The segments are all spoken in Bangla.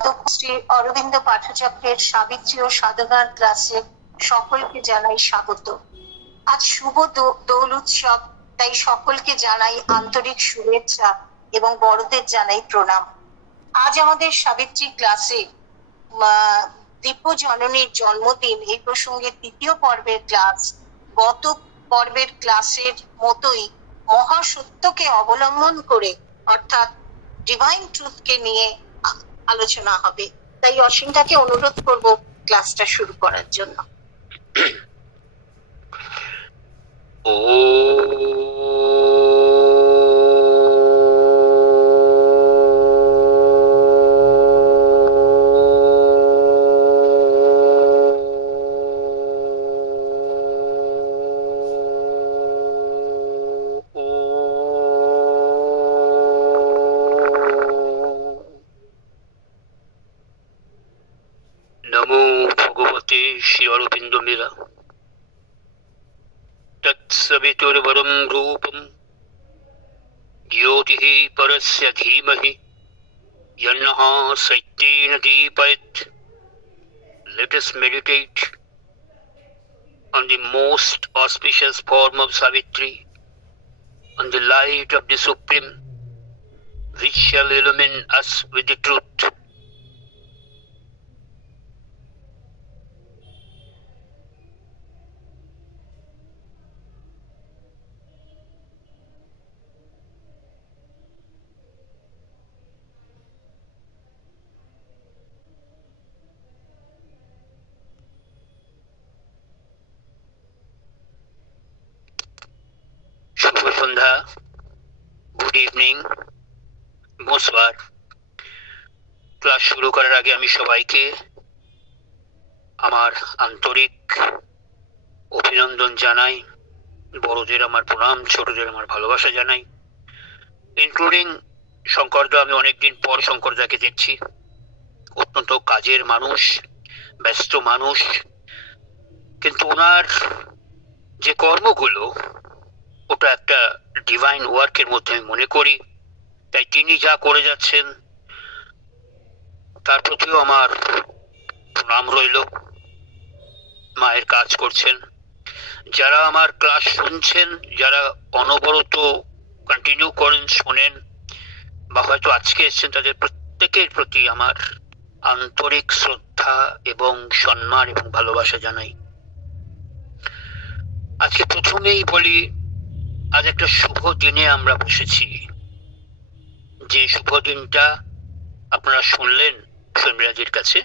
শ্রী অরবিন্দ পাঠচক্রের সাবিত্রী ও সাধনার ক্লাসে সকলকে জানাই স্বাগত। আজ শুভ দোল উৎসব, তাই সকলকে জানাই আন্তরিক শুভেচ্ছা এবং বড়দের জানাই প্রণাম। আজ আমাদের সাবিত্রী ক্লাসে দিব্য জননীর জন্মদিন, এই প্রসঙ্গে তৃতীয় পর্বের ক্লাস। গত পর্বের ক্লাসের মতোই মহাসত্যকে অবলম্বন করে, অর্থাৎ ডিভাইন ট্রুথকে নিয়ে আলোচনা হবে। তাই অসীমটাকে অনুরোধ করব ক্লাসটা শুরু করার জন্য। नमो भगवते श्री अरविंद मेरा तत्सवितुर्वरं रूपं ज्योतिः परस्य धीमहि यन्नः सत्येन दीपयेत्. Let us meditate on the most auspicious form of Savitri, on the light of the Supreme, which shall illumine us with the truth. শুভ সন্ধ্যা, গুড ইভিনিং, নমস্কার। ক্লাস শুরু করার আগে আমি সবাইকে আমার আন্তরিক অভিনন্দন জানাই, বড়দের আমার প্রণাম, ছোটদের আমার ভালোবাসা জানাই, ইনক্লুডিং শঙ্করদা। আমি অনেকদিন পর শঙ্করদাকে দেখছি। অত্যন্ত কাজের মানুষ, ব্যস্ত মানুষ, কিন্তু ওনার যে কর্মগুলো ওটা একটা ডিভাইন ওয়ার্কের মধ্যে আমি মনে করি। তাই তিনি যা করে যাচ্ছেন তার প্রতিও আমার প্রণাম রইল। মায়ের কাজ করছেন। যারা আমার ক্লাস শুনছেন, যারা অনবরত কন্টিনিউ করেন, শোনেন, বা হয়তো আজকে এসছেন, তাদের প্রত্যেকের প্রতি আমার আন্তরিক শ্রদ্ধা এবং সম্মান এবং ভালোবাসা জানাই। আজকে প্রথমেই বলি, আজ একটা শুভ দিনে আমরা বসেছি। যে শুভ দিনটা আপনারা শুনলেন সৌমিরাজির কাছে,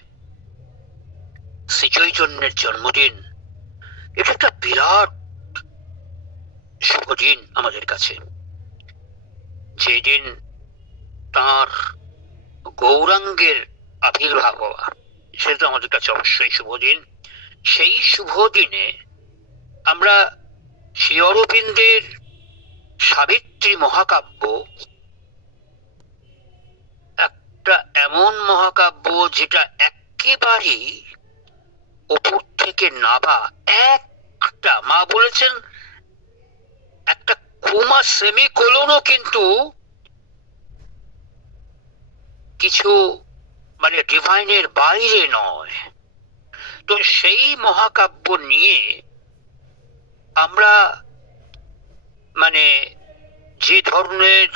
শ্রী চৈতন্যের জন্মদিন। এটা একটা বিরাট শুভ দিন আমাদের কাছে। যেদিন তাঁর গৌরাঙ্গের আবির্ভাব হওয়া, সেটা আমাদের কাছে অবশ্যই শুভ দিন। সেই শুভ দিনে আমরা শ্রী অরবিন্দের সাবিত্রী মহাকাব্য, একটা এমন মহাকাব্য যেটা একেবারেই উপর থেকে নাভা, একটা, মা বলেছেন একটা কোমা সেমিকোলনও কিন্তু কিছু মানে ডিভাইনের বাইরে নয়। তো সেই মহাকাব্য নিয়ে আমরা মানে যে ধরনের,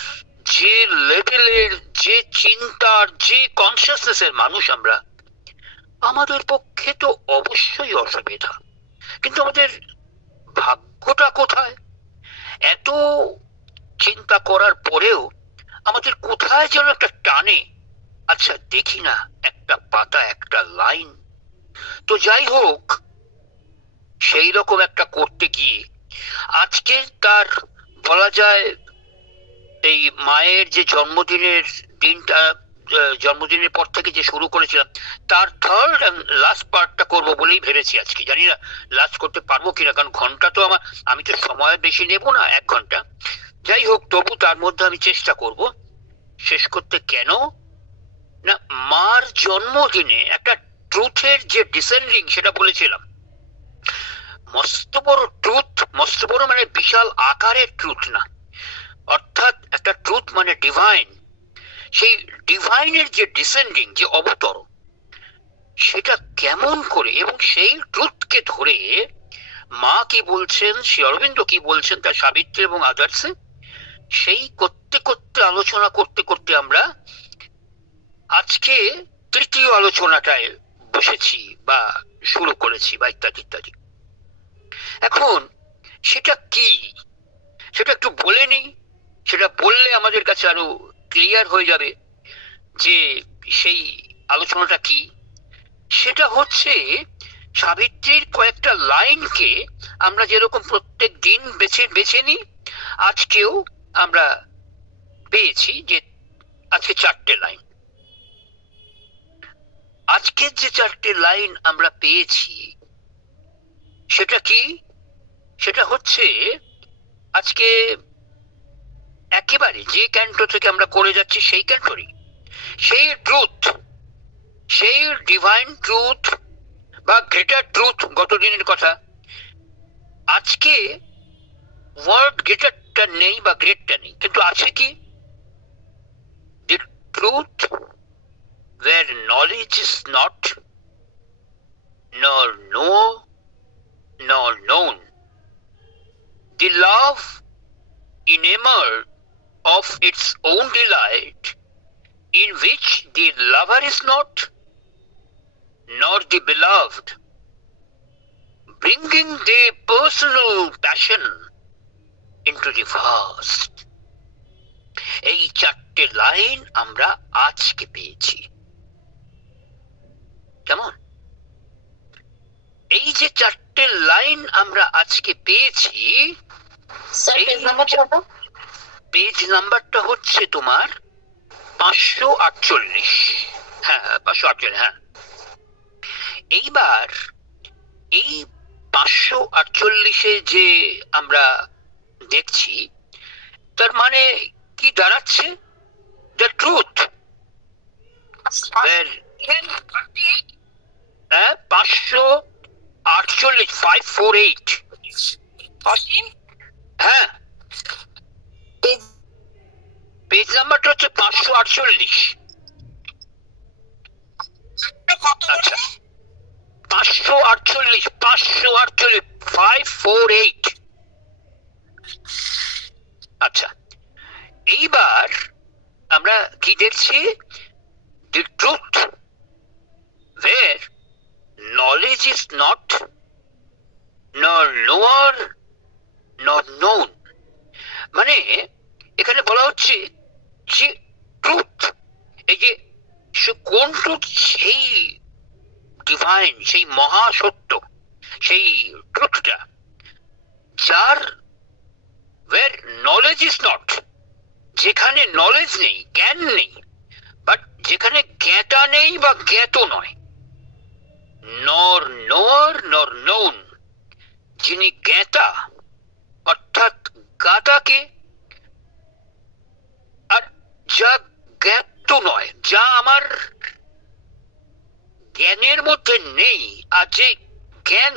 যে লেভেলের, যে চিন্তার, যে কনসিয়াসনেসের মানুষ আমরা, আমাদের পক্ষে তো অবশ্যই অসুবিধা। কিন্তু আমাদের ভাগ্যটা কোথায়? এত চিন্তা করার পরেও আমাদের কোথায় যেন একটা টানে, আচ্ছা দেখি না একটা পাতা, একটা লাইন। তো যাই হোক, সেই রকম একটা করতে গিয়ে আজকে তার বলা যায় এই মায়ের যে জন্মদিনের দিনটা, জন্মদিনের পর থেকে যে শুরু করেছিলাম, তার থার্ড অ্যান্ড লাস্ট পার্টটা করবো বলেই ভেবেছি আজকে। জানি না লাস্ট করতে পারবো কিনা, কারণ ঘন্টা তো আমি তো সময় বেশি নেব না, 1 ঘন্টা। যাই হোক, তবু তার মধ্যে আমি চেষ্টা করব শেষ করতে। কেন না, মার জন্মদিনে একটা ট্রুথের যে ডিসেন্ডিং, সেটা বলেছিলাম। মস্ত বড় ট্রুথ, মস্ত বড় মানে বিশাল আকারের ট্রুথ না, অর্থাৎ একটা ট্রুথ মানে ডিভাইন, সেই ডিভাইনের যে ডিসেন্ডিং, যে অবতরণ, সেটা কেমন করে, এবং সেই ট্রুথকে ধরে মা কি বলছেন, শ্রী অরবিন্দ কি বলছেন তার সাবিত্রী এবং আদার্সে, সেই করতে করতে আলোচনা করতে করতে আমরা আজকে তৃতীয় আলোচনাটায় বসেছি বা শুরু করেছি বা ইত্যাদি ইত্যাদি। এখন সেটা কি, সেটা একটু বলে নিই। সেটা বললে আমাদের কাছে আরো ক্লিয়ার হয়ে যাবে যে সেই আলোচনাটা কি। সেটা হচ্ছে সাবিত্রীর কয়েকটা লাইনকে আমরা যেরকম প্রত্যেক দিন বেছে বেছে নিই, আজকেও আমরা পেয়েছি যে আজকে 4টে লাইন। আজকের যে 4টে লাইন আমরা পেয়েছি সেটা কি? সেটা হচ্ছে আজকে একেবারে যে ক্যান্টো থেকে আমরা করে যাচ্ছি সেই ক্যান্টোরই সেই ট্রুথ, সেই ডিভাইন ট্রুথ বা গ্রেটার ট্রুথ, গত দিনের কথা। আজকে ওয়ার্ড গ্রেটারটা নেই বা গ্রেটটা নেই, কিন্তু আছে কি? The truth where knowledge is not, nor know, nor known. The love enamored of its own delight, in which the lover is not, nor the beloved, bringing the personal passion into the vast. এই 4টে লাইন আমরা আজকে পেয়েছি। কেমন? এই যে 4টে লাইন আমরা আজকে পেয়েছি, পেজ নাম্বারটা হচ্ছে তোমার 548। হ্যাঁ, 548। হ্যাঁ, এইবার এই 548-এ যে আমরা দেখছি, তার মানে কি দাঁড়াচ্ছে? The truth, 548, 548। হ্যাঁ, পেজ নাম্বারটা হচ্ছে 548। আচ্ছা, 548, 548। আচ্ছা, এইবার আমরা কি দেখছি? The truth where knowledge is not, nor knower, nor known। মানে এখানে বলা হচ্ছে যে ট্রুথ, এই যে কোন ট্রুথ? সেই ডিভাইন, সেই মহাসত্য, সেই ট্রুথটা যার where knowledge is not, যেখানে নলেজ নেই, জ্ঞান নেই, বাট যেখানে জ্ঞাতা নেই বা জ্ঞাত নয়, নর নোয়ার নর নোন, যিনি জ্ঞাতা অর্থাৎ গাতাকে, আর যা জ্ঞাত নয়, যা আমার জ্ঞানের মধ্যে নেই, আর যে জ্ঞান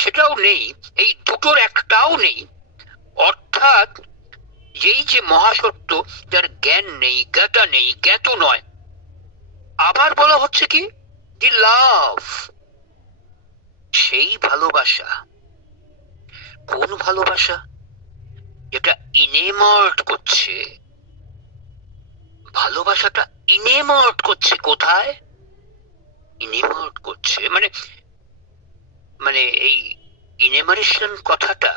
সেটাও নেই, এই দুটোর একটাও নেই। অর্থাৎ এই যে মহাসত্য, যার জ্ঞান নেই, জ্ঞাতা নেই, জ্ঞাত নয়। আবার বলা হচ্ছে কি? দি লাভ, সেই ভালোবাসা। কোন ভালোবাসা? যেটা ইনেমার্ট করছে। ভালোবাসাটা ইনেমার্ট করছে কোথায়? ইনেমার্ট করছে মানে এই ইনেমারেশন কথাটা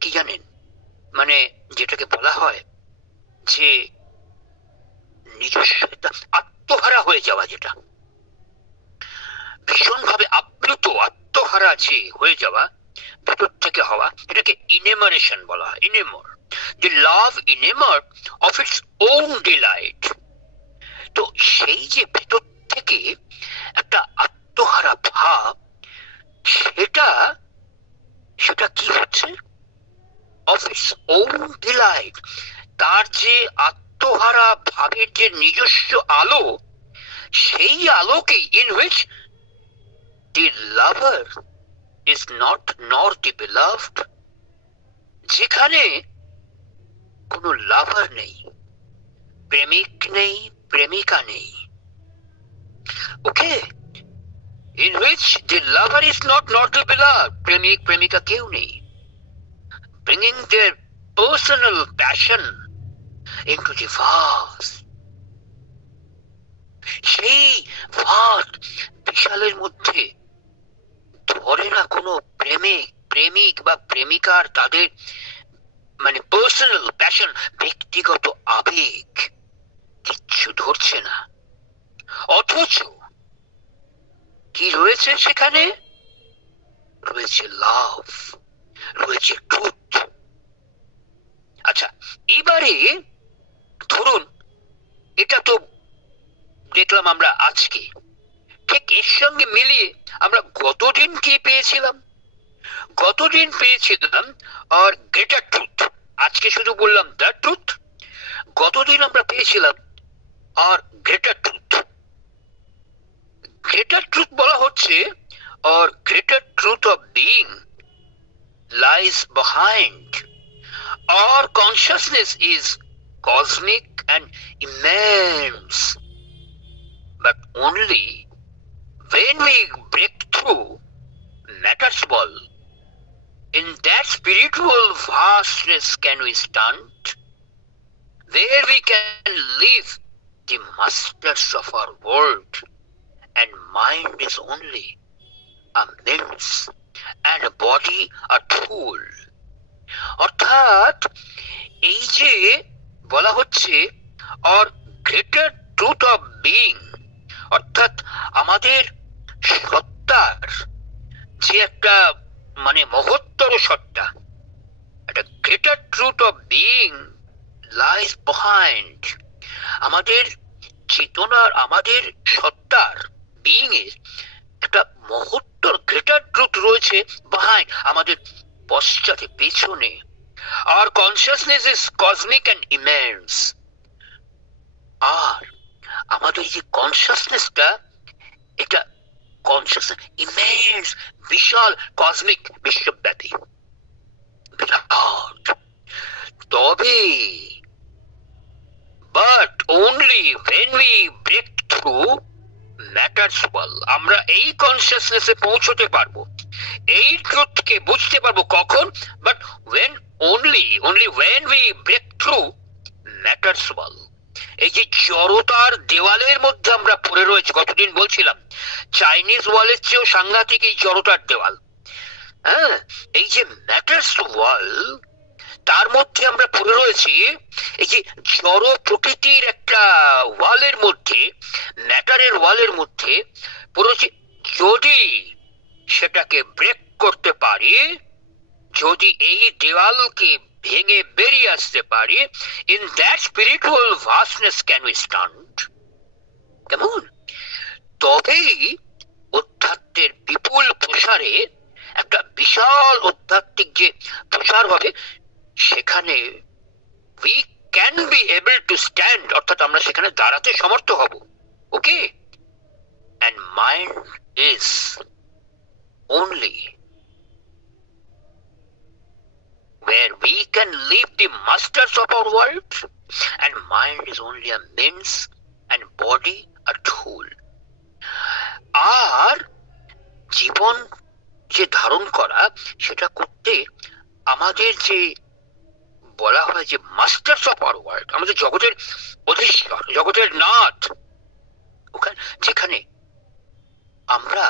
কি জানেন? মানে যেটাকে বলা হয় যে নিজস্ব আত্মহারা হয়ে যাওয়া, যেটা ভীষণভাবে আপ্লুত, আত্মহারা যে হয়ে যাওয়া, ভেতর থেকে হওয়া, এটাকে ইনেমারেশন বলা হয়। ইনেমর, the love enamored of its own delight। তো সেই যে ভেতর থেকে একটা আত্মহারা ভাব, সেটা কি হচ্ছে? of its own delight, তার যে আত্মহারা ভাবের যে নিজস্ব আলো, সেই আলোকে in which the lover is not, nor the beloved, যেখানে কোনো লাভার নেই, প্রেমিক নেই, প্রেমিকা নেই। ওকে, in which the lover is not the beloved, প্রেমিক প্রেমিকা কেউ নেই, bringing their personal passion into the vast, সেই ভাত বিশালের মধ্যে ধরে না কোনো প্রেমিক বা প্রেমিকার তাদের মানে পার্সোনাল প্যাশন, ব্যক্তিগত আবেগ কিচ্ছু ধরছে না। অথচ কি রয়েছে সেখানে? রয়েছে লাভ, রয়েছে ট্রুথ। আচ্ছা, এবারে ধরুন এটা তো দেখলাম আমরা আজকে, ঠিক এর সঙ্গে মিলিয়ে আমরা গতদিন কি পেয়েছিলাম? গতদিন পেয়েছিলাম আর গ্রেটার ট্রুথ। আজকে শুধু বললাম দ্য ট্রুথ, গতদিন আমরা পেয়েছিলাম আর গ্রেটার ট্রুথ। গ্রেটার ট্রুথ বলা হচ্ছে or greater truth of being lies behind. Our consciousness is cosmic and immense, but only when we break through matter's wall, in that spiritual vastness can we stand, where we can live the masters of our world, and mind is only a means and a body a tool. অর্থাৎ এই যে বলা হচ্ছে or greater truth of being, অর্থাৎ আমাদের সত্তার যে একটা মানে মহত্তর সত্তা, একটা greater truth of being lies behind, আমাদের চেতনার, আমাদের সত্তার, বিইং এর একটা মহত্তর গ্রেটার ট্রুথ রয়েছে behind, আমাদের পশ্চাতে, পেছনে। Our consciousness is cosmic and immense. আর আমাদের যে কনসিয়াসনেসটা, এটা কনসিয়াসনেস ইমেন্স, বিশাল, কসমিক, বিশ্বব্যাপী, বিরাট। তবে but only when we break through matter's wall, আমরা এই কনসিয়াসনেসে পৌঁছতে পারবো, এই ট্রুথকে বুঝতে পারবো। কখন? But only when we break through matter's wall, এই যে জড়তার দেওয়ালের মধ্যে আমরা পড়ে রয়েছি, কতদিন বলছিলাম চাইনিজ ওয়ালের চেয়েও সাংঘাতিক এই জড়তার দেওয়াল। হ্যাঁ, এই যে ম্যাটার্স ওয়াল, তার মধ্যে আমরা পড়ে রয়েছি, এই যে জড় প্রকৃতির একটা ওয়ালের মধ্যে, ম্যাটারের ওয়ালের মধ্যে পড়েছি। যদি সেটাকে ব্রেক করতে পারি, যদি এই দেওয়ালকে ভেঙে বেরিয়ে আসতে পারি, in that spiritual vastness can we stand. কেমন? তবেই অধ্যাত্মের বিপুল প্রসারে, একটা বিশাল অধ্যাত্মিক যে প্রসার হবে, সেখানে we can be able to stand, অর্থাৎ আমরা সেখানে দাঁড়াতে সমর্থ হব। ওকে, and mind is only where we can live the masters of our world, and mind is only a means and body a tool. আর জীবন যে ধারণ করা, সেটা করতে আমাদের যে বলা হয় যে মাস্টার্স অফ আওয়ার ওয়ার্ল্ড, আমাদের জগতের অধীশ্বর, জগতের নাথ, ওখানে যেখানে আমরা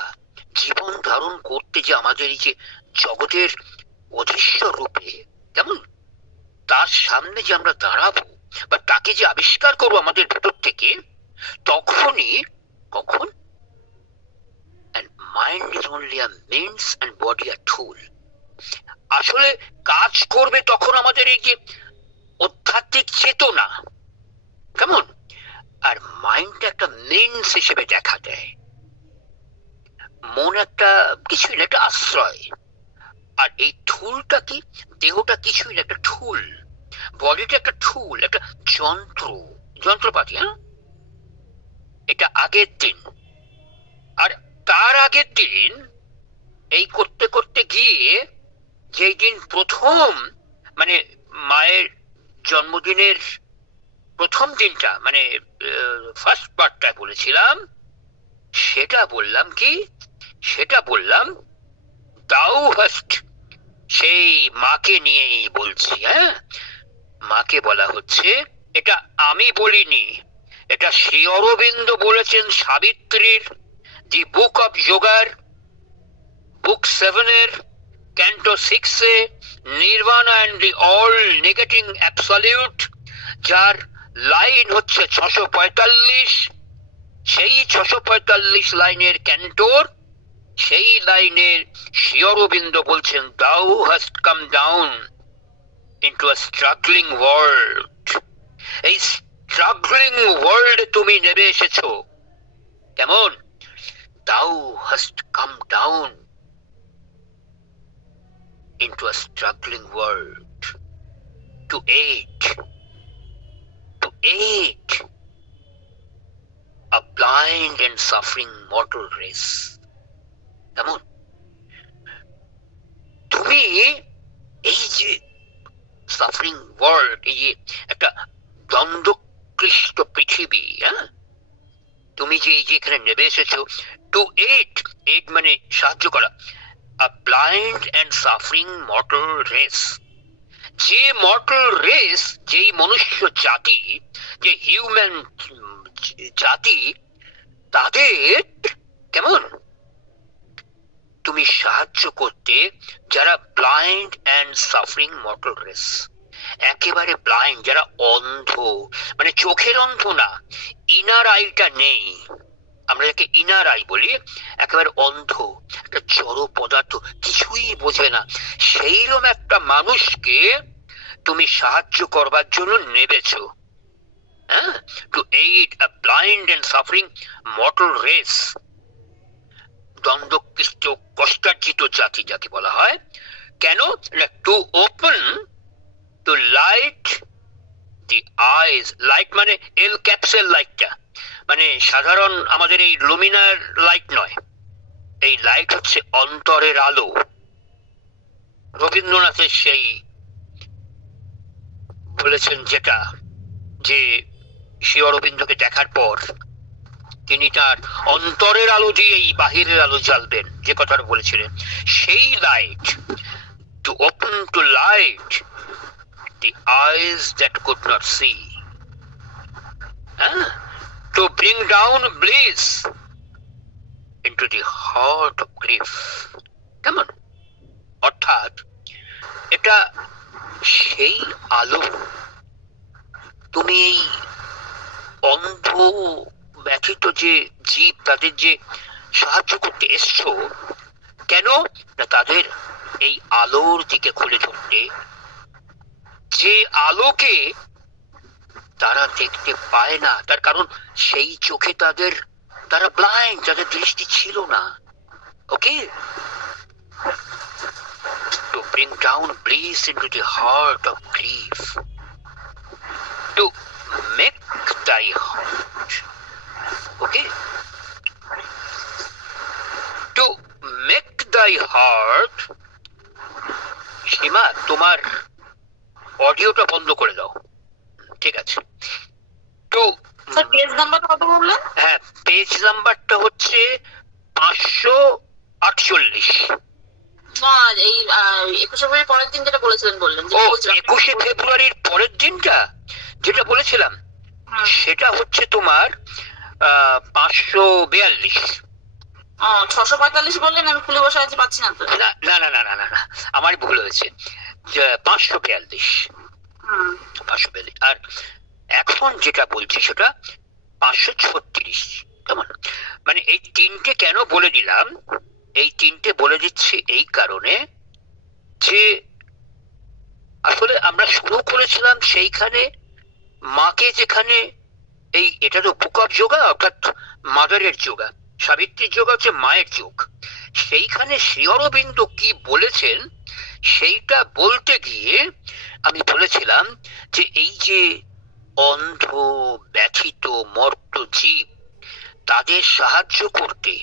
জীবন ধারণ করতে, যে আমাদের এই যে জগতের অধীশ্বর রূপে, কেমন তার সামনে যে আমরা দাঁড়াবো বা তাকে যে আবিষ্কার করবো আমাদের ভেতর থেকে, তখনই কখন and mind is only a means and body a tool, আসলে কাজ করবে তখন আমাদের এই যে আধ্যাত্মিক চেতনা, কেমন, আর মাইন্ড একটা মিন্স হিসেবে দেখা দেয়। মন একটা কিছুই না, একটা আশ্রয়। আর এই ঠুলটা কি? দেহটা কিছুই না, একটা ঠুল, বডিটা একটা ঠুল, একটা যন্ত্রপাতি। হ্যাঁ, এটা আগের দিন, আর তার আগের দিন এই করতে করতে গিয়ে, যেই দিন প্রথম মানে মায়ের জন্মদিনের প্রথম দিনটা মানে ফার্স্ট পার্টটা বলেছিলাম, সেটা বললাম দাউ হাস্ট, সেই মাকে নিয়েই বলছি। হ্যাঁ, মাকে বলা হচ্ছে, এটা আমি বলিনি, এটা শ্রী অরবিন্দ বলেছেন সাবিত্রীর দি বুক অফ যোগার, book 7 canto 6 Nirvana and the all negating absolute, যার লাইন হচ্ছে 645। সেই 645 লাইনের ক্যান্টোর, সেই লাইনের শ্রী অরবিন্দ বলছেন, thou hast come down into a struggling world. এই স্ট্রাগলিং ওয়ার্ল্ডে তুমি নেমে এসেছো। কেমন? Thou hast come down into a struggling world to aid a blind and suffering mortal race. কেমন? তুমি এই যে সাফারিং ওয়ার্ল্ড, এই যে একটা দ্বন্দ্বক্লিষ্ট পৃথিবী, হ্যাঁ, তুমি যে এই যে এখানে নেমে এসেছো, টু এইড মানে সাহায্য করা, a blind and suffering mortal race, যে মর্টাল রেস, যেই মনুষ্য জাতি, যে হিউম্যান জাতি, তাদের কেমন তুমি সাহায্য করতে, যারা blind and suffering mortal race, একেবারে ব্লাইন্ড, যারা অন্ধ, মানে চোখের অন্ধ না, ইনার আইটা নেই, আমরা যাকে ইনার আই বলি, একেবারে অন্ধ, একটা জড় পদার্থ, কিছুই বোঝে না, সেইরকম একটা মানুষকে তুমি সাহায্য করবার জন্য নেবেছো। হ্যাঁ, to aid a blind and suffering mortal race, দ্বন্দ্বক্লিষ্ট কষ্টার্জিত জাতি যাকে বলা হয়। কেন? To open, to light the eyes, light মানে এল ক্যাপসেল লাইটটা, মানে সাধারণ আমাদের এই লুমিনার লাইট নয়, এই লাইট হচ্ছে অন্তরের আলো। রবীন্দ্রনাথের সেই বলেছেন যেটা, যে শ্রী অরবিন্দকে দেখার পর তিনি তার অন্তরের আলো দিয়েই বাহিরের আলো জ্বালবেন, যে কথাটা বলেছিলেন, সেই light, to open, to light the eyes that could not see, হ্যাঁ, to bring down bliss into the heart of grief. কেমন? অর্থাৎ এটা সেই আলো, তুমি এই অন্ধ ব্যথিত যে জীব, তাদের যে সাহায্য করতে এসছো, কেন না তাদের এই আলোর দিকে খুলে ধরতে, যে আলোকে তারা দেখতে পায় না, তার কারণ সেই চোখে তারা ব্লাইন্ড, তাদের দৃষ্টি ছিল না। Okay, to bring down bliss into the heart of grief, to make thy heart, okay, to make thy heart. Seema, তোমার অডিওটা বন্ধ করে দাও। ঠিক আছে, তো পেজ নাম্বারটা কত বললেন? হ্যাঁ, পেজ নাম্বারটা হচ্ছে 548। না, এই 21 ফেব্রুয়ারির পরের দিন যেটা বলেছিলেন, বললেন যে 21 ফেব্রুয়ারির পরের দিনটা যেটা বলেছিলাম, সেটা হচ্ছে তোমার 542। 645 বললেন, আমি খুলে বসে আছি, পাচ্ছি না তো। না না না না না না, আমারই ভুল হয়েছে, 542। আর এখন যেটা বলছি সেটা 536। কেমন? মানে এই তিনটে কেন বলে দিলাম, এই তিনটে বলে দিচ্ছি এই কারণে যে আসলে আমরা শুরু করেছিলাম সেইখানে, মাকে যেখানে এই, এটা তো বুক অফ যোগা, অর্থাৎ মাদারের যোগা, সাবিত্রীর যোগা হচ্ছে মায়ের যোগ, সেইখানে শ্রী অরবিন্দ কি বলেছেন সেইটা বলতে গিয়ে আমি বলেছিলাম যে এই যে অন্ধ ব্যথিত মর্ত জীব, তাদের সাহায্য করতে,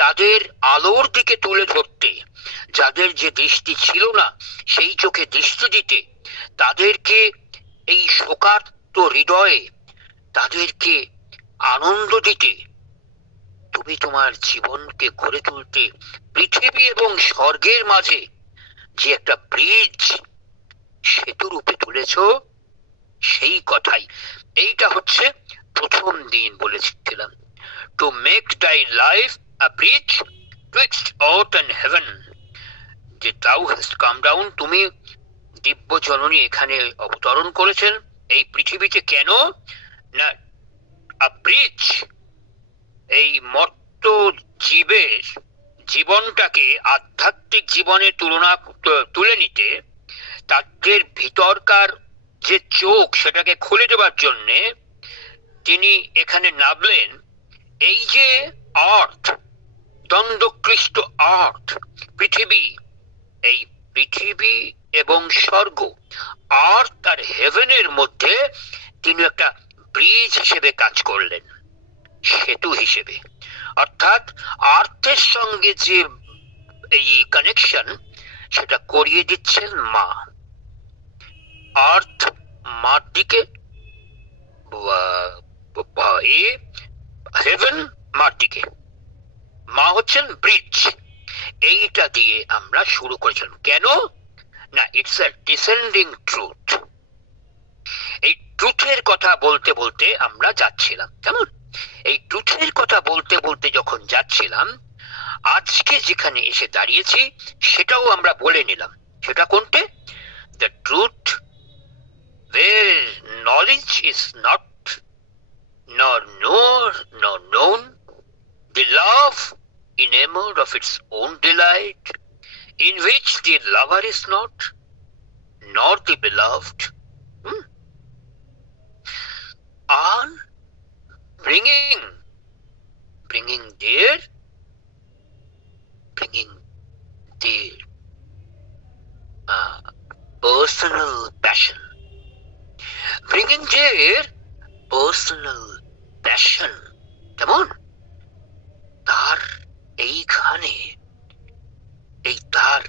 তাদের আলোর দিকে তুলে ধরতে, যাদের যে দৃষ্টি ছিল না সেই চোখে দৃষ্টি দিতে, তাদেরকে এই মুক্ত হৃদয়ে তাদেরকে আনন্দ দিতে তুমি তোমার জীবনকে গড়ে তুলতে পৃথিবী এবং স্বর্গের মাঝে যে একটা ব্রিজ সেতু রূপে তুলেছ, সেই কথাই এইটা হচ্ছে প্রথম দিন বলেছিলাম, to make thy life a bridge twixt earth and heaven, যে thou hast come down, তুমি দিব্য জননী এখানে অবতরণ করেছেন এই পৃথিবীতে। কেন না, আ ব্রিজ, এই মর্ত জীবের জীবনটাকে আধ্যাত্মিক জীবনে তুলে নিতে, তাদের ভিতরকার যে চোখ সেটাকে খুলে দেওয়ার জন্য তিনি এখানে নামলেন। এই যে আর্থ, দ্বন্দ্বক্লিষ্ট আর্থ, পৃথিবী, এই পৃথিবী এবং স্বর্গ, আর্থ আর হেভেনের মধ্যে তিনি একটা ব্রিজ হিসেবে কাজ করলেন, সেতু হিসেবে। অর্থাৎ আর্থের সঙ্গে যে এই কানেকশন সেটা করিয়ে দিচ্ছেন মা। আর্থ মার দিকে, হেভেন মার দিকে, মা হচ্ছেন ব্রিজ। এইটা দিয়ে আমরা শুরু করেছিলাম। কেন না, ইটস আ ডিসেন্ডিং ট্রুথ। এই ট্রুথের কথা বলতে বলতে আমরা যাচ্ছিলাম, কেমন এই ট্রুথের কথা বলতে বলতে যখন যাচ্ছিলাম, আজকে যেখানে এসে দাঁড়িয়েছি সেটাও আমরা বলে নিলাম। সেটা কোনটে? The truth where knowledge is not nor known, the love enamored of its own delight, in which the lover is not, nor the beloved, on bringing their personal passion, bringing their personal passion, কেমন তার এইখানে, এই তার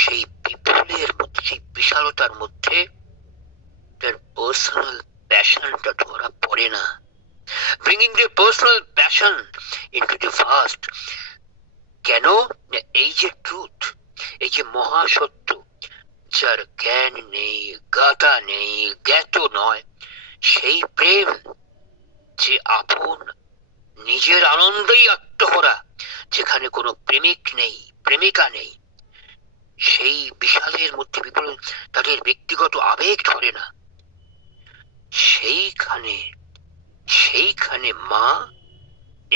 সেই বিপুলের মধ্যে, সেই বিশালতার মধ্যে তার পার্সোনাল প্যাশনটা ধরা পড়ে না। Bringing their personal passion into the vast, কেন এই যে ট্রুথ, এই যে মহাসত্য, যার জ্ঞান নেই, গাতা নেই, জ্ঞাত নয়, সেই প্রেম যে আপন নিজের আনন্দেই আত্মহরা, যেখানে কোনো প্রেমিক নেই, প্রেমিকা নেই, সেই বিশালের মধ্যে বিপুল তাদের ব্যক্তিগত আবেগ ধরে না, সেইখানে মা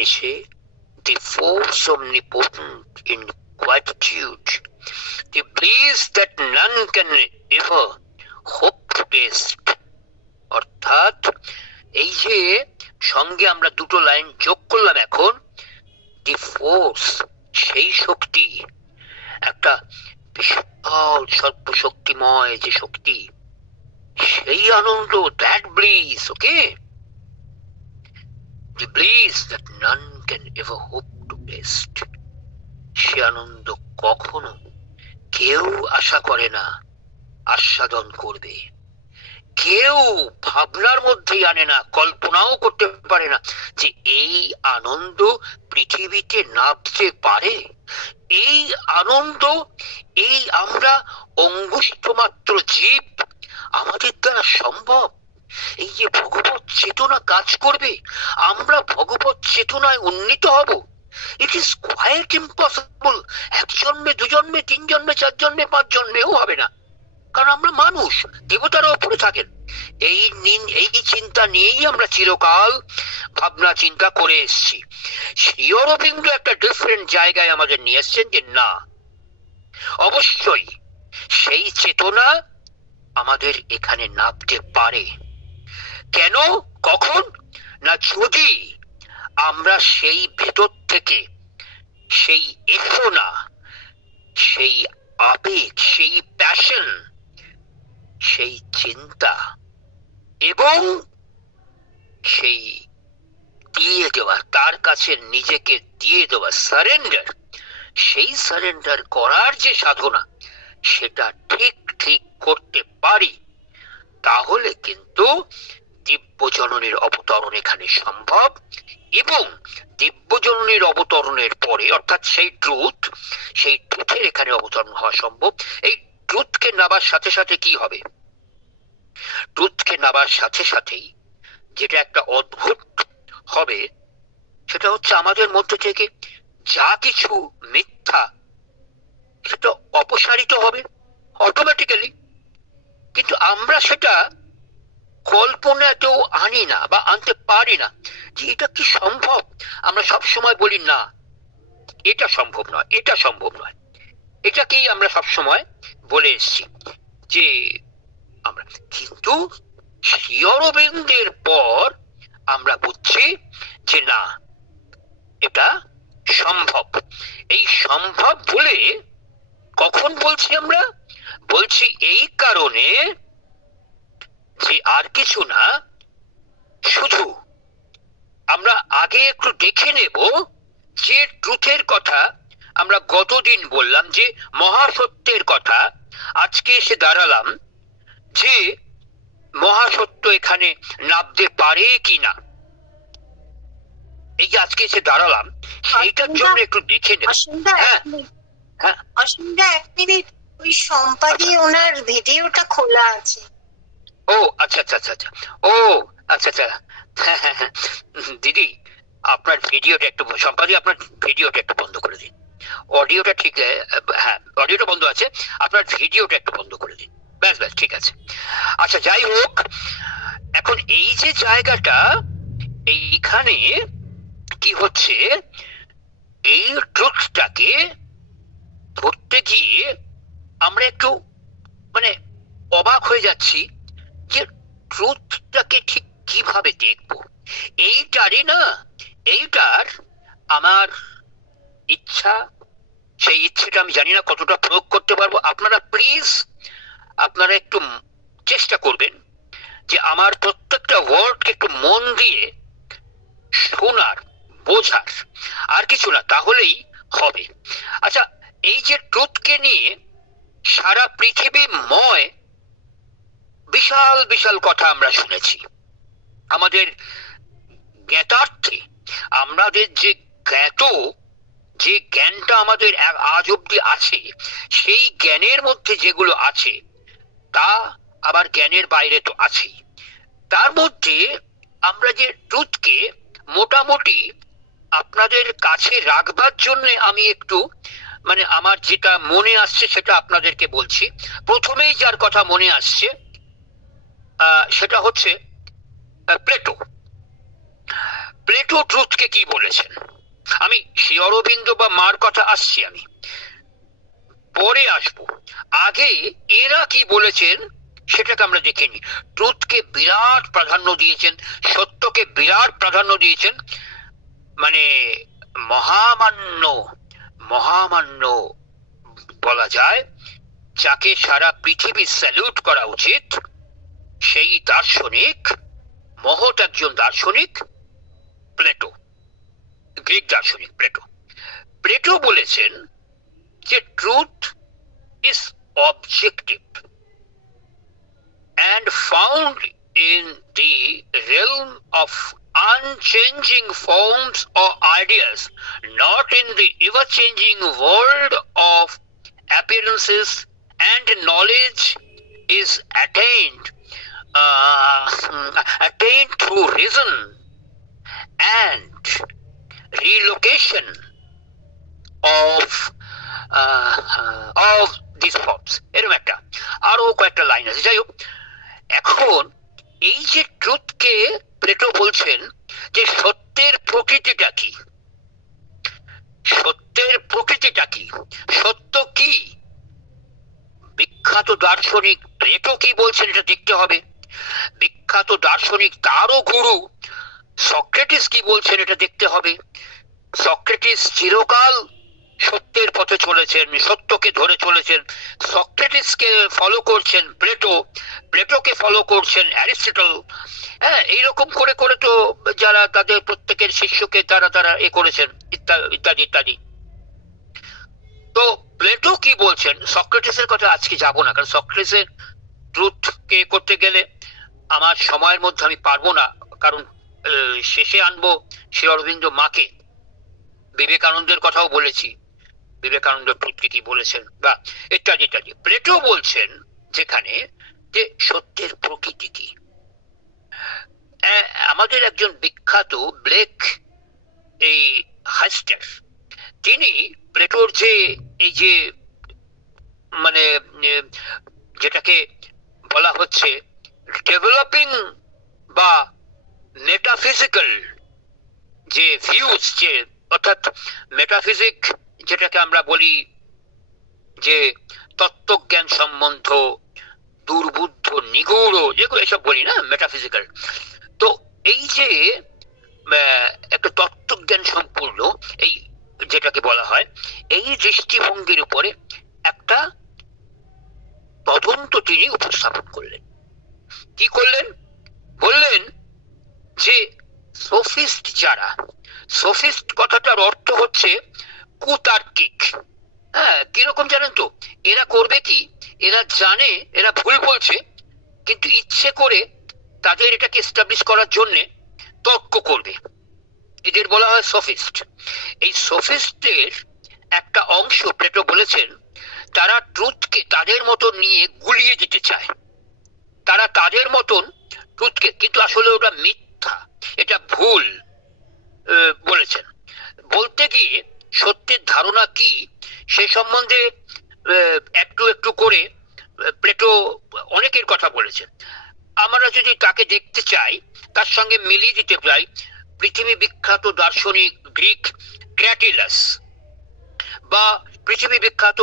এসে the force omnipotent in quietude, the bliss that none can ever hope to taste, অর্থাৎ এই যে সঙ্গে আমরা দুটো লাইন যোগ করলাম এখন, the force, সেই শক্তি, একটা বিশাল সর্বশক্তিময় যে শক্তি, সেই আনন্দ, that bliss, okay, the bliss that none can ever hope to taste, সে আনন্দ কখনো কেউ আশা করে না আস্বাদন করবে, কেউ ভাবনার মধ্যেই আনে না, কল্পনাও করতে পারে না যে এই আনন্দ পৃথিবীতে নামতে পারে। এই আনন্দ, এই আমরা অঙ্গুষ্ঠ মাত্র জীব, আমাদের দ্বারা সম্ভব। এই যে ভগবত চেতনা কাজ করবে, আমরা ভগবত চেতনায় উন্নীত হব, ইট ইজ কোয়াইট ইম্পসিবল। এক জন্মে, দু জন্মে, তিন জন্মে, চার জন্মে, পাঁচ জন্মেও হবে না, কারণ আমরা মানুষ, দেবতারা উপরে থাকেন। এই চিন্তা নিয়েই আমরা চিরকাল ভাবনা চিন্তা করে এসছি। শ্রী অরবিন্দ একটা ডিফারেন্ট জায়গায় আমাদের নিয়ে এসছেন যে না, অবশ্যই সেই চেতনা আমাদের এখানে নামতে পারে। কেন, কখন না, যদি আমরা সেই ভেতর থেকে সেই এসোনা, সেই আবেগ, সেই প্যাশন, সেই চিন্তা এবং সেই দিয়ে দেওয়া, তার কাছে নিজেকে দিয়ে দেওয়া, সারেন্ডার, সেই সারেন্ডার করার যে সাধনা, সেটা ঠিক ঠিক করতে পারি, তাহলে কিন্তু দিব্যজননীর অবতরণ এখানে সম্ভব, এবং দিব্যজননীর অবতরণের পরে অর্থাৎ সেই ট্রুথের এখানে অবতরণ হওয়া সম্ভব। এই ট্রুথকে নাবার সাথে সাথে কি হবে? ট্রুথকে নাবার সাথে সাথেই যেটা একটা অদ্ভুত হবে সেটা হচ্ছে আমাদের মধ্যে থেকে যা কিছু মিথ্যা সেটা অপসারিত হবে অটোমেটিক্যালি, কিন্তু আমরা সেটা কল্পনাতেও আনি না বা আনতে পারি না যে এটা কি সম্ভব। আমরা সব সময় বলি না, এটা সম্ভব নয়, এটা সম্ভব নয়, এটাকেই আমরা সব সময় বলে এসছি যে আমরা, কিন্তু শ্রী অরবিন্দের পর আমরা বুঝছি যে না, এটা সম্ভব। এই সম্ভব বলে কখন বলছি আমরা? বলছি এই কারণে যে আর কিছু না, শুধু আমরা আগে একটু দেখে নেব যে ট্রুথের কথা আমরা গতদিন বললাম, যে মহাসত্যের কথা, আজকে এসে দাঁড়ালাম যে মহাসত্য এখানে নামতে পারে কিনা। এই যে আজকে এসে দাঁড়ালাম সেইটার জন্য একটু দেখে নেব। অসুবিধা, এক মিনিট, ওই সম্পাদি ওনার ভিডিওটা খোলা আছে। ও আচ্ছা আচ্ছা আচ্ছা আচ্ছা, ও আচ্ছা আচ্ছা, দিদি আপনার ভিডিওটা একটু, সম্পাদি আপনার ভিডিওটা একটু বন্ধ করে দিন। অডিওটা ঠিক, হ্যাঁ অডিওটা বন্ধ আছে, আপনার ভিডিওটা একটু বন্ধ করে দিন, ব্যাস ব্যাস ঠিক আছে। আচ্ছা যাই হোক, এখন এই যে জায়গাটা, এইখানে কি হচ্ছে, এই ট্রুথটাকে ধরতে গিয়ে আমরা একটু মানে অবাক হয়ে যাচ্ছি যে ট্রুথটাকে ঠিক কিভাবে দেখবো। এইটারই না, এইটার আমার ইচ্ছা, সেই ইচ্ছেটা আমি জানি না কতটা প্রয়োগ করতে পারবো। আপনারা প্লিজ আপনারা একটু চেষ্টা করবেন যে আমার প্রত্যেকটা ওয়ার্ডকে একটু মন দিয়ে শোনার, বোঝার, আর কিছু না, তাহলেই হবে। আচ্ছা, এই যে ট্রুথকে নিয়ে সারা পৃথিবীময় বিশাল বিশাল কথা আমরা শুনেছি, আমাদের জ্ঞাতার্থে, আমাদের যে জ্ঞানটা আমাদের আজ অব্দি আছে, সেই জ্ঞানের মধ্যে যেগুলো আছে তা আবার জ্ঞানের বাইরে তো আছেই। তার মধ্যে আমরা যে ট্রুথকে মোটামুটি আপনাদের কাছে রাখবার জন্য আমি একটু মানে আমার যেটা মনে আসছে সেটা আপনাদেরকে বলছি। প্রথমেই যার কথা মনে আসছে সেটা হচ্ছে প্লেটো। প্লেটো ট্রুথকে কি বলেছেন, আমি শ্রী অরবিন্দ বা মার কথা আসছি, আমি পরে আসবো, আগে এরা কি বলেছেন সেটাকে আমরা দেখে নিই। ট্রুথকে বিরাট প্রাধান্য দিয়েছেন, সত্যকে বিরাট প্রাধান্য দিয়েছেন, মানে মহামান্য বলা যায়, যাকে সারা পৃথিবী স্যালুট করা উচিত, সেই দার্শনিক, মহৎ একজন দার্শনিক প্লেটো, গ্রিক দার্শনিক প্লেটো। প্লেটো বলেছেন যে truth is objective and found in the realm of unchanging forms or ideas, not in the ever-changing world of appearances, and knowledge is attained through reason and relocation of these forms. এরকম একটা আরো কয়েকটা লাইন আছে। যাই হোক, এখন এই যে ট্রুথকে প্লেটো বলছেন যে সত্যের প্রকৃতিটা কি, সত্যের প্রকৃতিটা কি, সত্য কি, বিখ্যাত দার্শনিক প্লেটো কি বলছেন এটা দেখতে হবে। বিখ্যাত দার্শনিক তারও গুরু সক্রেটিস কি বলছেন এটা দেখতে হবে। সক্রেটিস চিরকাল সত্যের পথে চলেছেন, সত্যকে ধরে চলেছেন, সক্রেটিসকে ফলো করছেন প্লেটো, প্লেটোকে ফলো করছেন অ্যারিস্টটল। হ্যাঁ, এইরকম করে করে তো যারা তাদের প্রত্যেকের শিষ্যকে তারা এ করেছেন, ইত্যাদি ইত্যাদি। তো প্লেটো কি বলছেন, সক্রেটিসের কথা আজকে যাব না, কারণ সক্রেটিসের ট্রুথকে করতে গেলে আমার সময়ের মধ্যে আমি পারবো না, কারণ শেষে আনবো শ্রী অরবিন্দ মাকে। বিবেকানন্দের কথাও বলেছি, বিবেকানন্দ ট্রুথকে কি বলেছেন বা ইত্যাদি ইত্যাদি। প্লেটো বলছেন যেখানে যে সত্যের প্রকৃতি কি। আমাদের একজন বিখ্যাত ব্লেক এই হাস্টার, তিনি প্লেটোর যে এই যে মানে যেটাকে বলা হচ্ছে ডেভেলপিং বা মেটাফিজিক্যাল যে ভিউজ, যে অর্থাৎ মেটাফিজিক যেটাকে আমরা বলি যে তত্ত্বজ্ঞান সম্বন্ধ, দুর্বুদ্ধ, নিগূঢ়, যেগুলো এসব বলি না মেটাফিজিক্যাল। তো এই যে একটা তত্ত্বজ্ঞান সম্পূর্ণ এই যেটাকে বলা হয়, এই দৃষ্টিভঙ্গির উপরে একটা তদন্ত তিনি উপস্থাপন করলেন। কি করলেন? বললেন যে সোফিস্ট যারা, সোফিস্ট কথাটার অর্থ হচ্ছে কুতার্কিক। হ্যাঁ, কিরকম জানেন তো? এরা করবে কি, এরা জানে এরা ভুল বলছে, কিন্তু ইচ্ছে করে তাদের এটাকে এস্টাবলিশ করার জন্য তর্ক করবে, এদের বলা হয় সোফিস্ট। এই সোফিস্টের একটা অংশ প্লেটো বলেছেন, তারা ট্রুথকে তাদের মতন নিয়ে গুলিয়ে দিতে চায়, তারা তাদের মতন ট্রুথকে, কিন্তু আসলে ওটা মিথ্যা, এটা ভুল বলেছেন। বলতে গিয়ে সত্যের ধারণা কি সে সম্বন্ধে একটু একটু করে প্লেটো অনেকের কথা বলেছেন। আমরা যদি তাকে দেখতে চাই, তার সঙ্গে মিলিয়ে দিতে চাই পৃথিবী বিখ্যাত দার্শনিক গ্রিক ক্র্যাটিলাস, বা পৃথিবী বিখ্যাত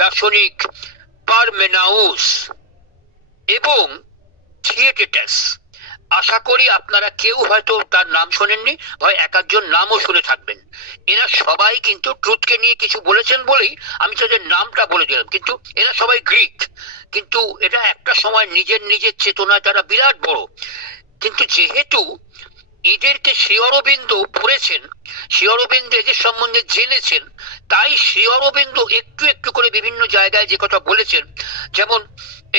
দার্শনিক পারমেনাউস এবং থিয়েটেটাস। আশা করি আপনারা কেউ হয়তো তার নাম শোনেননি, হয় এক একজন নামও শুনে থাকবেন। এরা সবাই কিন্তু ট্রুথকে নিয়ে কিছু বলেছেন বলেই আমি তাদের নামটা বলে দিলাম, কিন্তু এরা সবাই গ্রিক। কিন্তু এটা একটা সময় নিজের নিজের চেতনায় তারা বিরাট বড়। কিন্তু যেহেতু এদেরকে শ্রী অরবিন্দ পড়েছেন, শ্রী অরবিন্দ এদের সম্বন্ধে জেনেছেন, তাই শ্রী অরবিন্দ একটু একটু করে বিভিন্ন জায়গায় যে কথা বলেছেন, যেমন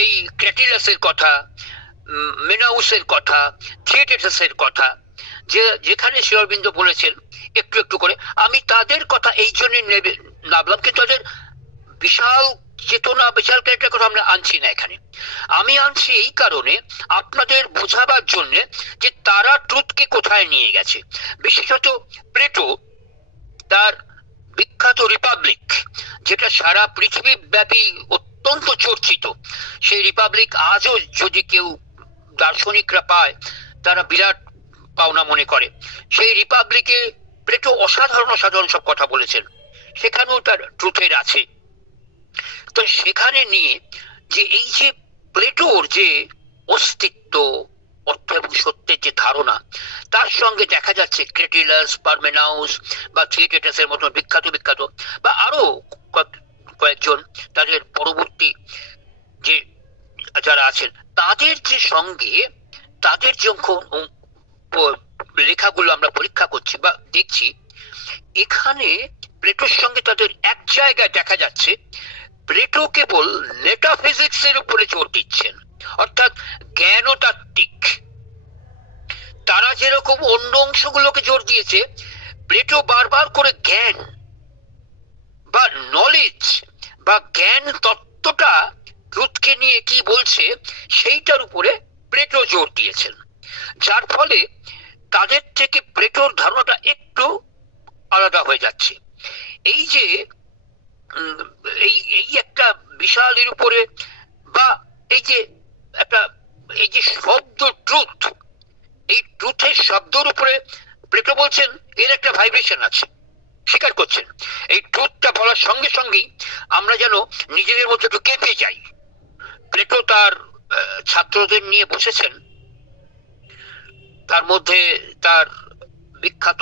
এই ক্র্যাটিলাসের কথা, মেনাউসের কথা, থিয়েটেটাসের কথা, যেখানে শ্রী অরবিন্দ বলেছেন একটু একটু করে, আমি তাদের কথা এই জন্য নামলাম। কিন্তু তাদের বিশাল চেতনা, বিশাল ক্যারেক্টার কথা আমরা আনছি না এখানে। আমি আনছি এই কারণে আপনাদের বোঝাবার জন্য যে তারা ট্রুথকে কোথায় নিয়ে গেছে। বিশেষত প্লেটো তার বিখ্যাত রিপাবলিক, যেটা সারা পৃথিবী ব্যাপী অত্যন্ত চর্চিত, সেই রিপাবলিক আজও যদি কেউ দার্শনিকরা পায় তারা বিরাট পাওনা মনে করে। সেই রিপাবলিকে প্লেটো অসাধারণ অসাধারণ সব কথা বলেছেন, সেখানেও তার ট্রুথের আছে। তো সেখানে নিয়ে যে এই যে প্লেটোর যে অস্তিত্ব, অর্থ এবং সত্যের যে ধারণা, তার সঙ্গে দেখা যাচ্ছে ক্রেটিলাস, পারমেনাউস বা থিয়েটেটাসের মতো বিখ্যাত বিখ্যাত বা আরো কয়েকজন তাদের পরবর্তী যে যারা আছেন, তাদের যে সঙ্গে তাদের যখন লেখাগুলো আমরা পরীক্ষা করছি বা দেখছি, এখানে প্লেটোর সঙ্গে তাদের এক জায়গায় দেখা যাচ্ছে প্লেটো কেবল মেটাফিজিক্স এর উপরে জোর দিচ্ছেন, অর্থাৎ জ্ঞানতাত্ত্বিক। তারা যেরকম অন্য অংশগুলোকে জোর দিয়েছে, প্লেটো বারবার করে জ্ঞান বা নলেজ বা জ্ঞান তত্ত্বটা ট্রুথকে নিয়ে কি বলছে সেইটার উপরে প্লেটো জোর দিয়েছেন, যার ফলে তাদের থেকে প্লেটোর ধারণাটা একটু আলাদা হয়ে যাচ্ছে। এই যে এই একটা বিশালের উপরে বা এই যে একটা এই যে শব্দ ট্রুথ, এই ট্রুথের শব্দের উপরে প্লেটো বলছেন এর একটা ভাইব্রেশন আছে, স্বীকার করছেন। এই ট্রুথটা বলার সঙ্গে সঙ্গেই আমরা যেন নিজেদের মধ্যে একটু কেঁপে যাই। প্লেটো তার ছাত্রদের নিয়ে বসেছেন, তার মধ্যে তার বিখ্যাত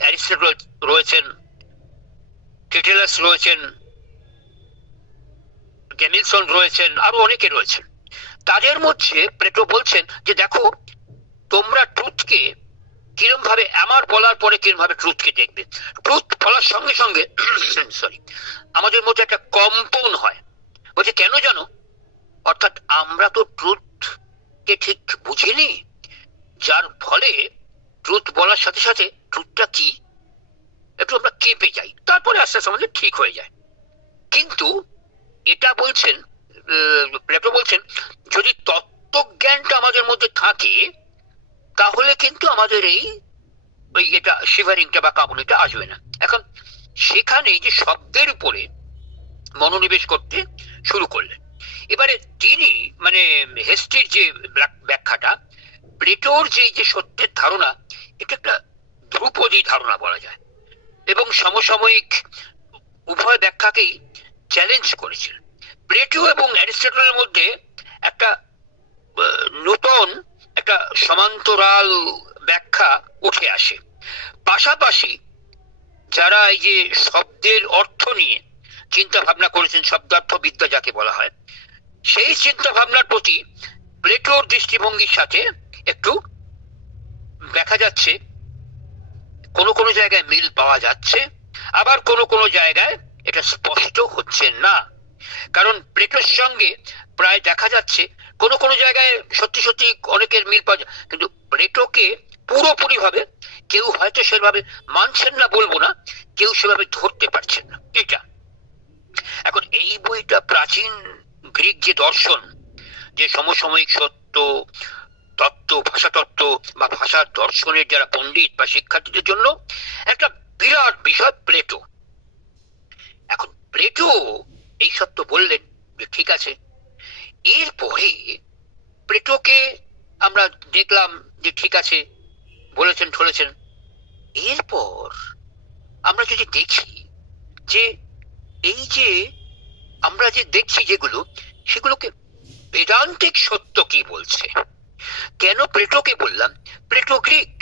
অ্যারিস্টটল রয়েছেন, ক্রেটিলাস রয়েছেন, গেমিলসন রয়েছেন, আরো অনেকে রয়েছেন। তাদের মধ্যে প্লেটো বলছেন যে দেখো, তোমরা ট্রুথকে কিরম ভাবে, আমার বলার পরে কিরম ভাবে ট্রুথকে দেখবে। ট্রুথ বলার সঙ্গে সঙ্গে সরি আমাদের মধ্যে একটা কম্পন হয়। বলছে কেন জানো? অর্থাৎ আমরা তো ট্রুথ ট্রুথকে ঠিক বুঝিনি, যার ফলে ট্রুথ বলার সাথে সাথে ট্রুথটা কি একটু আমরা কেঁপে যাই, তারপরে আস্তে আস্তে আমাদের ঠিক হয়ে যায়। কিন্তু এটা বলছেন প্লেটো বলছেন, যদি তত্ত্বজ্ঞানটা আমাদের মধ্যে থাকে তাহলে কিন্তু আমাদের এই এটা শিভারিংটা বা কাঁপুনিটা আসবে না। এখন সেখানে যে শব্দের উপরে মনোনিবেশ করতে শুরু করলেন, এবারে তিনি মানে হেস্টির যে ব্যাখ্যাটা, প্লেটোর যে সত্যের ধারণা, এটা একটা ধ্রুপদী ধারণা বলা যায়, এবং সমসাময়িক উভয় ব্যাখ্যাকেই চ্যালেঞ্জ করেছিল। প্লেটো এবং অ্যারিস্টটলের মধ্যে একটা নূতন একটা সমান্তরাল ব্যাখ্যা উঠে আসে। পাশাপাশি যারা এই যে শব্দের অর্থ নিয়ে চিন্তা ভাবনা করেছেন, শব্দার্থবিদ্যা যাকে বলা হয়, সেই চিন্তা ভাবনার প্রতি প্লেটোর দৃষ্টিভঙ্গির সাথে একটু দেখা যাচ্ছে কোনো কোনো জায়গায় মিল পাওয়া যাচ্ছে, আবার কোনো কোনো জায়গায় এটা স্পষ্ট হচ্ছে না। কারণ প্লেটোর সঙ্গে প্রায় দেখা যাচ্ছে কোনো কোনো জায়গায় সত্যি সত্যি অনেকের মিল পাওয়া যায়, কিন্তু প্লেটোকে পুরোপুরি ভাবে কেউ হয়তো সেভাবে মানছেন না বলবো না, কেউ সেভাবে ধরতে পারছেন না এটা। এখন এই বইটা প্রাচীন গ্রিক যে দর্শন, যে সমসাময়িক সত্য তত্ত্ব, ভাষাতত্ত্ব বা ভাষার দর্শনের যারা পণ্ডিত বা শিক্ষার্থীদের জন্য একটা বিরাট বিষয় প্লেটো। এখন প্লেটো এই সত্য বললেন যে ঠিক আছে, এরপরে প্লেটোকে আমরা দেখলাম যে ঠিক আছে বলেছেন ঠলেছেন। এরপর আমরা যদি দেখি যে এই যে আমরা যে দেখছি যেগুলো, সেগুলোকে বেদান্তিক সত্য কি বলছে। কেন প্লেটোকে বললাম? প্লেটো গ্রিক,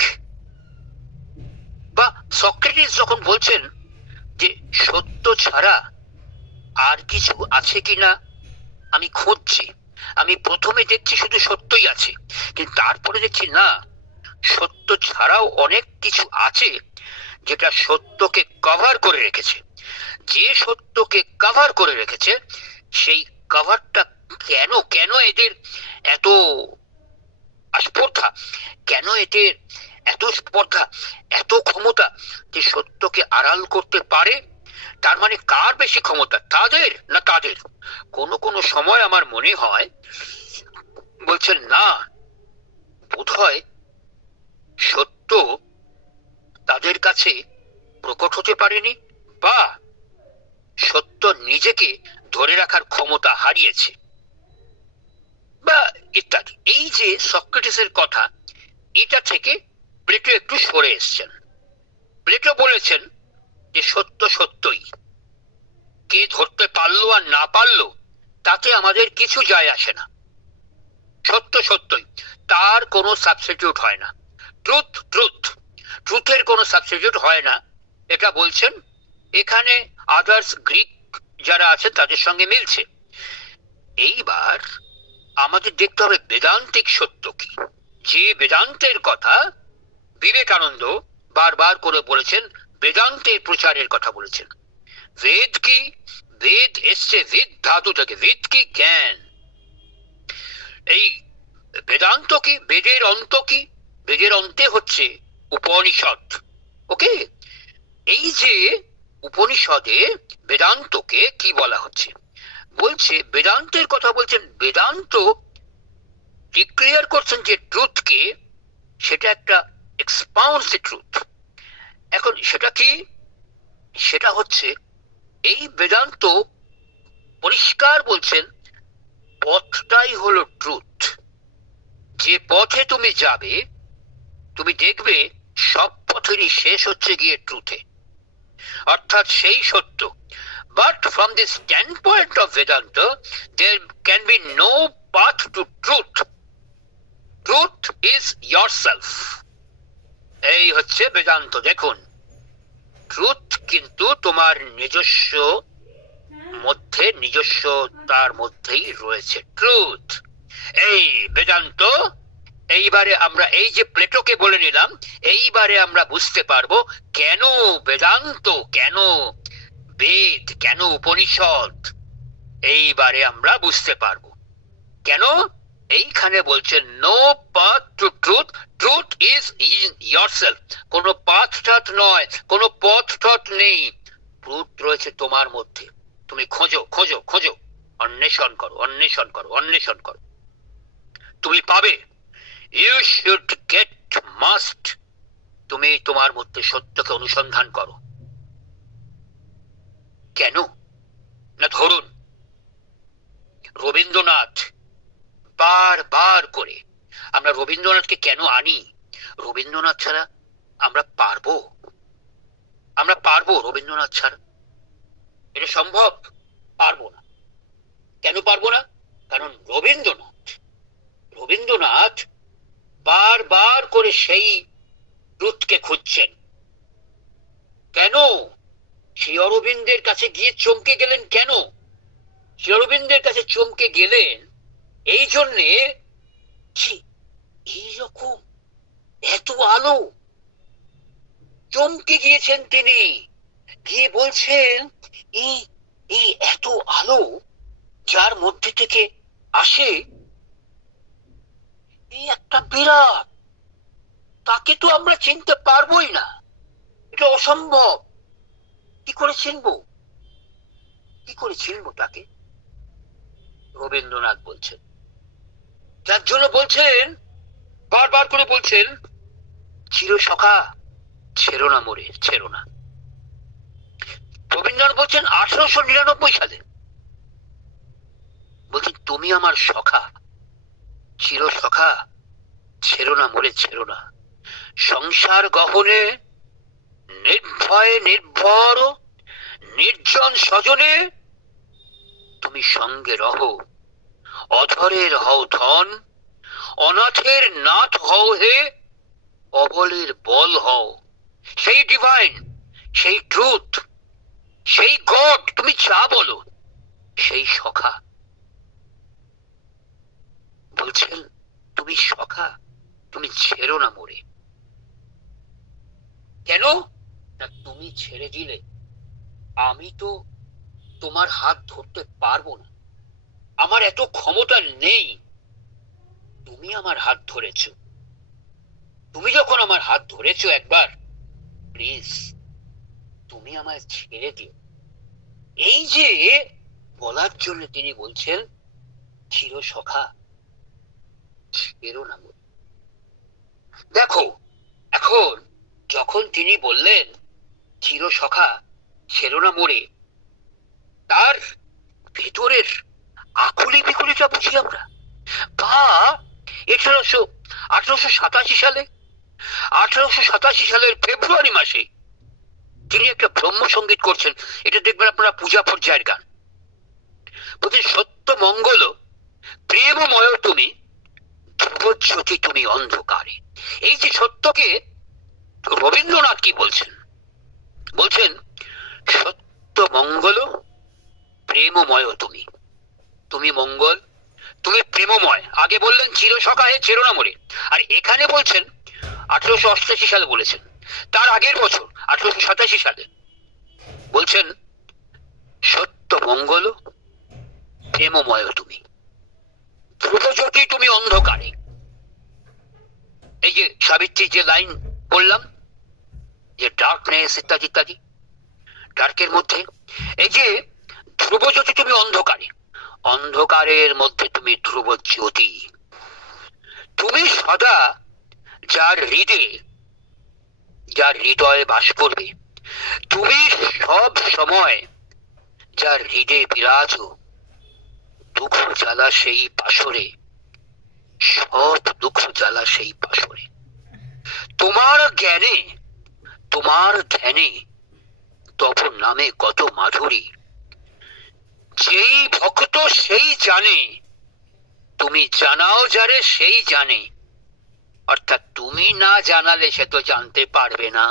বা সক্রেটিস যখন বলছেন যে সত্য ছাড়া আর কিছু আছে কিনা আমি খুঁজছি, আমি প্রথমে দেখছি শুধু সত্যই আছে, কিন্তু তারপরে দেখছি না, সত্য ছাড়াও অনেক কিছু আছে যেটা সত্যকে কভার করে রেখেছে। যে সত্যকে কভার করে রেখেছে সেই কভারটা কেন কেন এদের এত স্পর্ধা, কেন এদের এত স্পর্ধা, এত ক্ষমতা যে সত্যকে আড়াল করতে পারে? তার মানে কার বেশি ক্ষমতা, তাদের না তাদের? কোন কোন সময় আমার মনে হয় বলছেন না, বোধহয় সত্য তাদের কাছে প্রকট হতে পারেনি, বা সত্য নিজেকে ধরে রাখার ক্ষমতা হারিয়েছে, বা ইত্যাদি। এই যে সক্রেটিসের কথা, এটা থেকে প্লেটো একটু সরে এসছেন। প্লেটো বলেছেন যে সত্য সত্যই, কে ধরতে পারলো আর না পারলো তাতে আমাদের কিছু যায় আসে না। সত্য সত্যই, তার কোনো সাবস্টিটিউট হয় না। ট্রুথ ট্রুথ, ট্রুথের কোনো সাবস্টিটিউট হয় না, এটা বলছেন। এখানে আদার্স গ্রিক যারা আছেন তাদের সঙ্গে মিলছে। এইবার আমাদের দেখতে হবে বেদান্তিক সত্য কি। যে বেদান্তের কথা বিবেকানন্দ বারবার করে বলেছেন, বেদান্তের প্রচারের কথা বলেছেন। বেদ কি? বেদ এসছে বেদ ধাতু থেকে, বেদ কি? জ্ঞান। এই বেদান্ত কি? বেদের অন্ত কি? বেদের অন্তে হচ্ছে উপনিষদ। ওকে, এই যে উপনিষদে বেদান্তকে কি বলা হচ্ছে, বলছে বেদান্তের কথা বলছেন। বেদান্ত ডিক্লেয়ার করছেন যে ট্রুথকে, সেটা একটা এক্সপাউন্ডস দ্য ট্রুথ। এখন সেটা কি? সেটা হচ্ছে এই বেদান্ত পরিষ্কার বলছেন পথটাই হলো ট্রুথ। যে পথে তুমি যাবে, তুমি দেখবে সব পথেরই শেষ হচ্ছে গিয়ে ট্রুথে, অর্থাৎ সেই সত্য। But from the standpoint of Vedanta, there can be no path to truth. Truth is yourself. এই হচ্ছে বেদান্ত। দেখুন, ট্রুথ কিন্তু তোমার নিজস্ব মধ্যে, নিজস্বতার মধ্যেই রয়েছে ট্রুথ। এই বেদান্ত। এইবারে আমরা এই যে প্লেটোকে বলে নিলাম, এইবারে আমরা বুঝতে পারবো কেন বেদান্ত, কেন বেদ, কেন উপনিষদ। এইবারে আমরা বুঝতে পারবো কেন এইখানে বলছেন no path to truth, truth is in yourself. কোনো পাথ টাথ নয়, কোনো পথ টথ নেই, ট্রুথ রয়েছে তোমার মধ্যে। তুমি খোঁজো খোঁজো খোঁজো, অন্বেষণ করো অন্বেষণ করো অন্বেষণ করো, তুমি পাবে। You should get, must. তুমি তোমার মধ্যে সত্যকে অনুসন্ধান করো। কেন না, ধরুন রবীন্দ্রনাথ বারবার করে, আমরা রবীন্দ্রনাথকে কেন আনি? রবীন্দ্রনাথ ছাড়া আমরা পারবো? আমরা পারবো রবীন্দ্রনাথ ছাড়া? এটা সম্ভব? পারবো না। কেন পারবো না? কারণ রবীন্দ্রনাথ বারবার করে সেই ট্রুথকে খুঁজছেন। কেন? শ্রী অরবিন্দের কাছে গিয়ে চমকে গেলেন। কেন শ্রী অরবিন্দের কাছে চমকে গেলেন? এই জন্যে এইরকম এত আলো, চমকে গিয়েছেন তিনি। গিয়ে বলছেন এই এত আলো যার মধ্যে থেকে আসে, এই একটা বিরাট, তাকে তো আমরা চিনতে পারবোই না, এটা অসম্ভব। কি করে চিনবো? কি করে চিনবো তাকে? রবীন্দ্রনাথ বলছেন, যার জন্য বলছেন, বারবার করে বলছেন, চির সখা ছেড়ো না মোরে ছেড়ো না। রবীন্দ্রনাথ বলছেন 1899 সালে, বলছেন তুমি আমার সখা, চির সখা ছেড়ো না মোরে ছেড়ো না। সংসার গহনে নির্ভয়ে নির্ভর নির্জন স্বজনে তুমি সঙ্গে রহো। অধরের হও ধন, অনাথের নাথ হও হে, অবলের বল হও। সেই ডিভাইন, সেই ট্রুথ, সেই গড, তুমি যা বলো, সেই সখা। বলছেন তুমি সখা, তুমি ছেড়ো না মোরে। কেন না, তুমি ছেড়ে দিলে আমি তো তোমার হাত ধরতে পারবো না, আমার এত ক্ষমতা নেই। তুমি আমার হাত ধরেছ, তুমি যখন আমার হাত ধরেছ একবার, প্লিজ তুমি আমায় ছেড়ে দিও। এই যে বলার জন্য তিনি বলছেন চির সখা ছেড়ো না মোরে। দেখো, এখন যখন তিনি বললেন চির সখা ছেড়ো না মোরে, তার ভেতরের আকুলি বিকুলিটা বুঝি আমরা। বা 1887 সালে, 1887 সালের ফেব্রুয়ারি মাসে তিনি একটা ব্রহ্ম সঙ্গীত করছেন। এটা দেখবেন আপনারা পূজা পর্যায়ের গান। বলছেন সত্য মঙ্গল প্রেমময় তুমি, ধ্রুবজ্যোতি তুমি অন্ধকারে। এই যে সত্যকে রবীন্দ্রনাথ কি বলছেন? বলছেন সত্য মঙ্গল প্রেমময় তুমি, তুমি মঙ্গল, তুমি প্রেমময়। আগে বললেন চির সখা হে ছেড়ো না মোরে, আর এখানে বলছেন 1888 সালে বলেছেন, তার আগের বছর 1887 সালে বলছেন সত্য মঙ্গল প্রেমময় তুমি, ধ্রুবজ্যোতি তুমি অন্ধকারে। এই যে সাবিত্রী যে লাইন বললাম, যে ডার্কনেস ইত্যাদি ইত্যাদি, ডার্কের মধ্যে এই যে ধ্রুবজ্যোতি তুমি অন্ধকারে, অন্ধকারের মধ্যে তুমি ধ্রুবজ্যোতি। তুমি সদা যার হৃদয়ে বাস করবে, তুমি সব সময় যার হৃদয়ে বিরাজ, দুঃখ জ্বালা সেই পাশরে, সব দুঃখ জ্বালা সেই পাশরে। তোমার জ্ঞানে, তোমার ধ্যানে তব নামে কত মাধুরী, যেই ভক্ত সেই জানে, তুমি জানাও যারে সেই জানে। অর্থাৎ তুমি না জানালে সে তো জানতে পারবে না।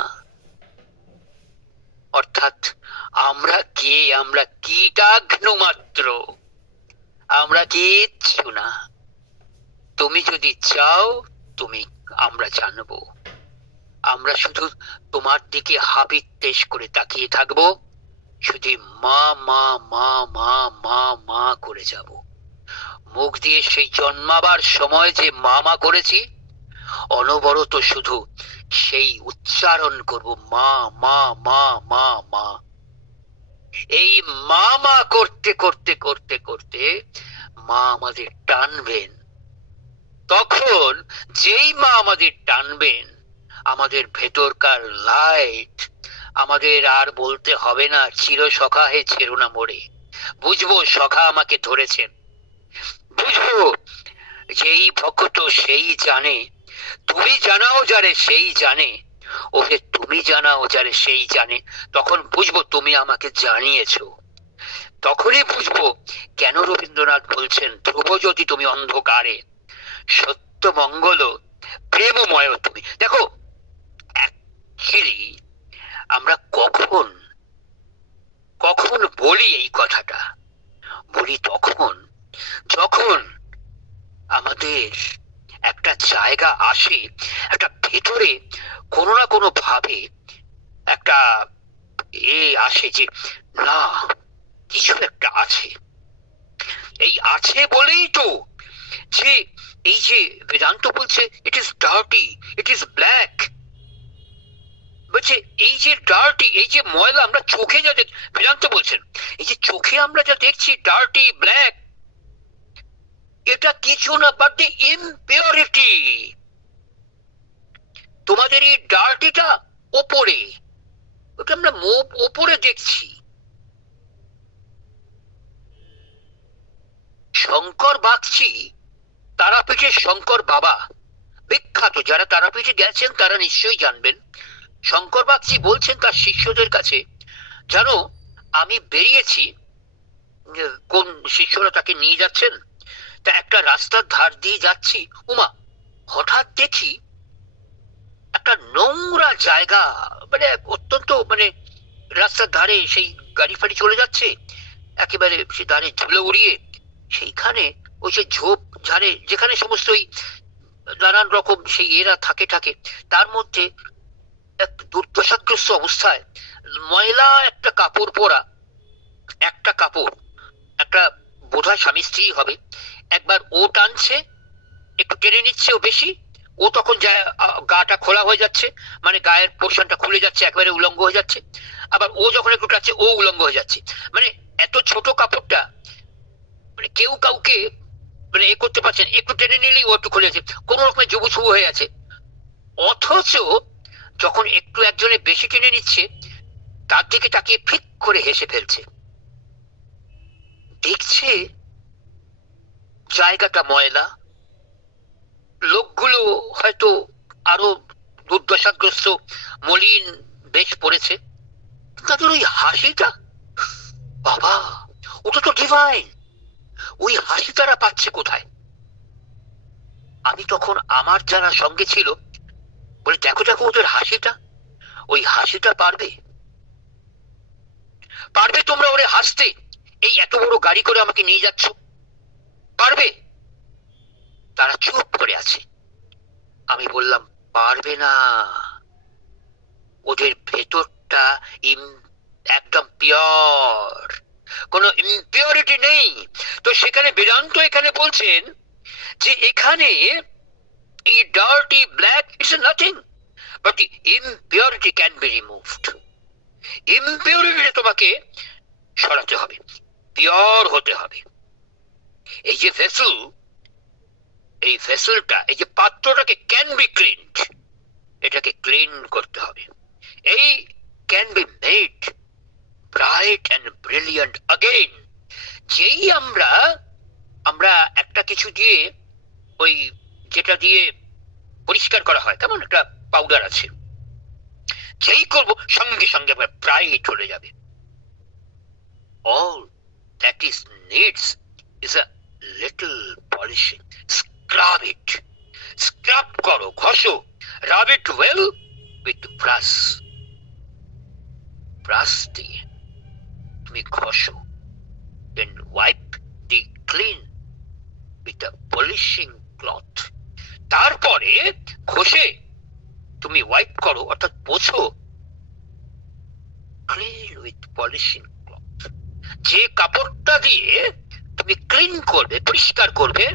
অর্থাৎ আমরা কে? আমরা কীটাগ্ন মাত্র, আমরা কিচ্ছু না। তুমি যদি চাও, তুমি, আমরা জানবো। আমরা শুধু তোমার দিকে হাবিত্যেশ করে তাকিয়ে থাকবো, শুধু মা মা মা মা মা মা করে যাব। মুখ দিয়ে সেই জন্মাবার সময় যে মা মা করেছি, অনবরত শুধু সেই উচ্চারণ করব, মা মা মা মা মা। এই মা মা করতে করতে করতে করতে মা আমাদের টানবেন। তখন যেই মা আমাদের টানবেন, আমাদের ভেতরকার লাইট, আমাদের আর বলতে হবে না চির সখা হে ছেড়ো না মোরে। বুঝবো সখা আমাকে ধরেছেন, বুঝবো যেই ভক্ত সেই জানে, তুমি জানাও যারে সেই জানে, ওকে তুমি জানাও যারে সেই জানে। তখন বুঝবো তুমি আমাকে জানিয়েছো। তখনই বুঝবো কেন রবীন্দ্রনাথ বলছেন, ধ্রুব যদি তুমি অন্ধকারে, সত্য মঙ্গল প্রেমময় তুমি। দেখো, অ্যাকচুয়ালি আমরা কখন কখন বলি এই কথাটা, বলি তখন যখন আমাদের একটা জায়গা আসে, একটা ভেতরে কোনো না কোনো ভাবে একটা আসে যে না, কিছু একটা আছে। এই আছে বলেই তো যে এই যে বেদান্ত বলছে it is dirty, it is black. বলছে এই যে ডার্টি, এই যে ময়লা আমরা চোখে যা বেদান্ত বলছেন, এই যে চোখে আমরা যা দেখছি ডার্টি ব্ল্যাক, এটা কিছু না বাট দ্য ইমপিউরিটি। তোমাদের এই ডার্টিটা ওপরে, ওটা আমরা ওপরে দেখছি। শঙ্কর বাগচি, তারাপীঠের শঙ্কর বাবা বিখ্যাত, যারা তারাপীঠে গেছেন তারা নিশ্চয়ই জানবেন। শঙ্কর বাগচি বলছেন তার শিষ্যদের কাছে, জানো আমি বেরিয়েছি, কোন শিষ্যরা তাকে নিয়ে যাচ্ছেন, তা একটা রাস্তার ধার দিয়ে যাচ্ছি, উমা হঠাৎ দেখি একটা নোংরা জায়গা, মানে অত্যন্ত, মানে রাস্তার ধারে সেই গাড়ি ফাড়ি চলে যাচ্ছে, একেবারে সে ধারে ঝুলে উড়িয়ে, সেইখানে ওই যে ঝোপ ঝাড়ে যেখানে সমস্ত ওই নানান রকম সেই এরা থাকে, তার মধ্যে এক দুর্দশাগ্রস্ত অবস্থায় ময়লা একটা কাপড় পরা, একটা কাপড়, একটা বোধহয় স্বামী স্ত্রী হবে, একবার ও টানছে, একটু টেনে নিচ্ছে ও বেশি, ও তখন যায় গাটা খোলা হয়ে যাচ্ছে, মানে গায়ের পোর্শনটা খুলে যাচ্ছে, একেবারে উলঙ্গ হয়ে যাচ্ছে, আবার ও যখন একটু টানছে ও উলঙ্গ হয়ে যাচ্ছে। মানে এত ছোট কাপড়টা, মানে কেউ কাউকে মানে এ করতে পারছেন, একটু টেনে নিলেই ও একটু খুলে যাচ্ছে, কোন রকমের জবু ছবু হয়ে আছে। অথচ যখন একটু একজনে বেশি টেনে নিচ্ছে, তার দিকে তাকিয়ে ফিক করে হেসে ফেলছে, দেখছে জায়গাটা ময়লা, লোকগুলো হয়তো আরো দুর্দশাগ্রস্ত, মলিন বেশ পড়েছে, তাদের ওই হাসিটা, বাবা ওটা তো ডিভাইন, ওই হাসি তারা পাচ্ছে কোথায়? আমি তখন আমার যারা সঙ্গে ছিল বলে, দেখো দেখো ওদের হাসিটা, ওই হাসিটা পারবে তোমরা ওরে হাসতে? এই এত বড় গাড়ি করে আমাকে নিয়ে যাচ্ছ, পারবে? তারা চুপ করে আছে। আমি বললাম, পারবে না, ওদের ভেতরটা একদম পিওর, কোনো ইম্পিউরিটি নেই। তো সেখানে বেদান্ত এখানে বলছেন যে এখানে এই dirty black is nothing but the impurity can be removed. Impurity তোমাকে সরাতে হবে, পিওর হতে হবে। এই যে ভেসেল, এই ভেসেলটা, এই যে পাত্রটাকে ক্যান বি ক্লিনড, এটাকে ক্লিন করতে হবে। এই can be made bright and brilliant again. যেই আমরা একটা কিছু দিয়ে, ওই যেটা দিয়ে পরিষ্কার করা হয়, তেমন একটা পাউডার আছে, যেই করবো সঙ্গে সঙ্গে ব্রাইট হয়ে যাবে। All that is needs is a little polishing. Scrub it, scrub করো, ঘষো, rub it well with brush, brush দিয়ে তুমি ঘষো, then wipe the clean with a polishing cloth। তারপরে ঘষে তুমি ওয়াইপ করো, অর্থাৎ পোছো, clean with polishing cloth। যে কাপড়টা দিয়ে আপনি ক্লিন করবে, পরিষ্কার করবে,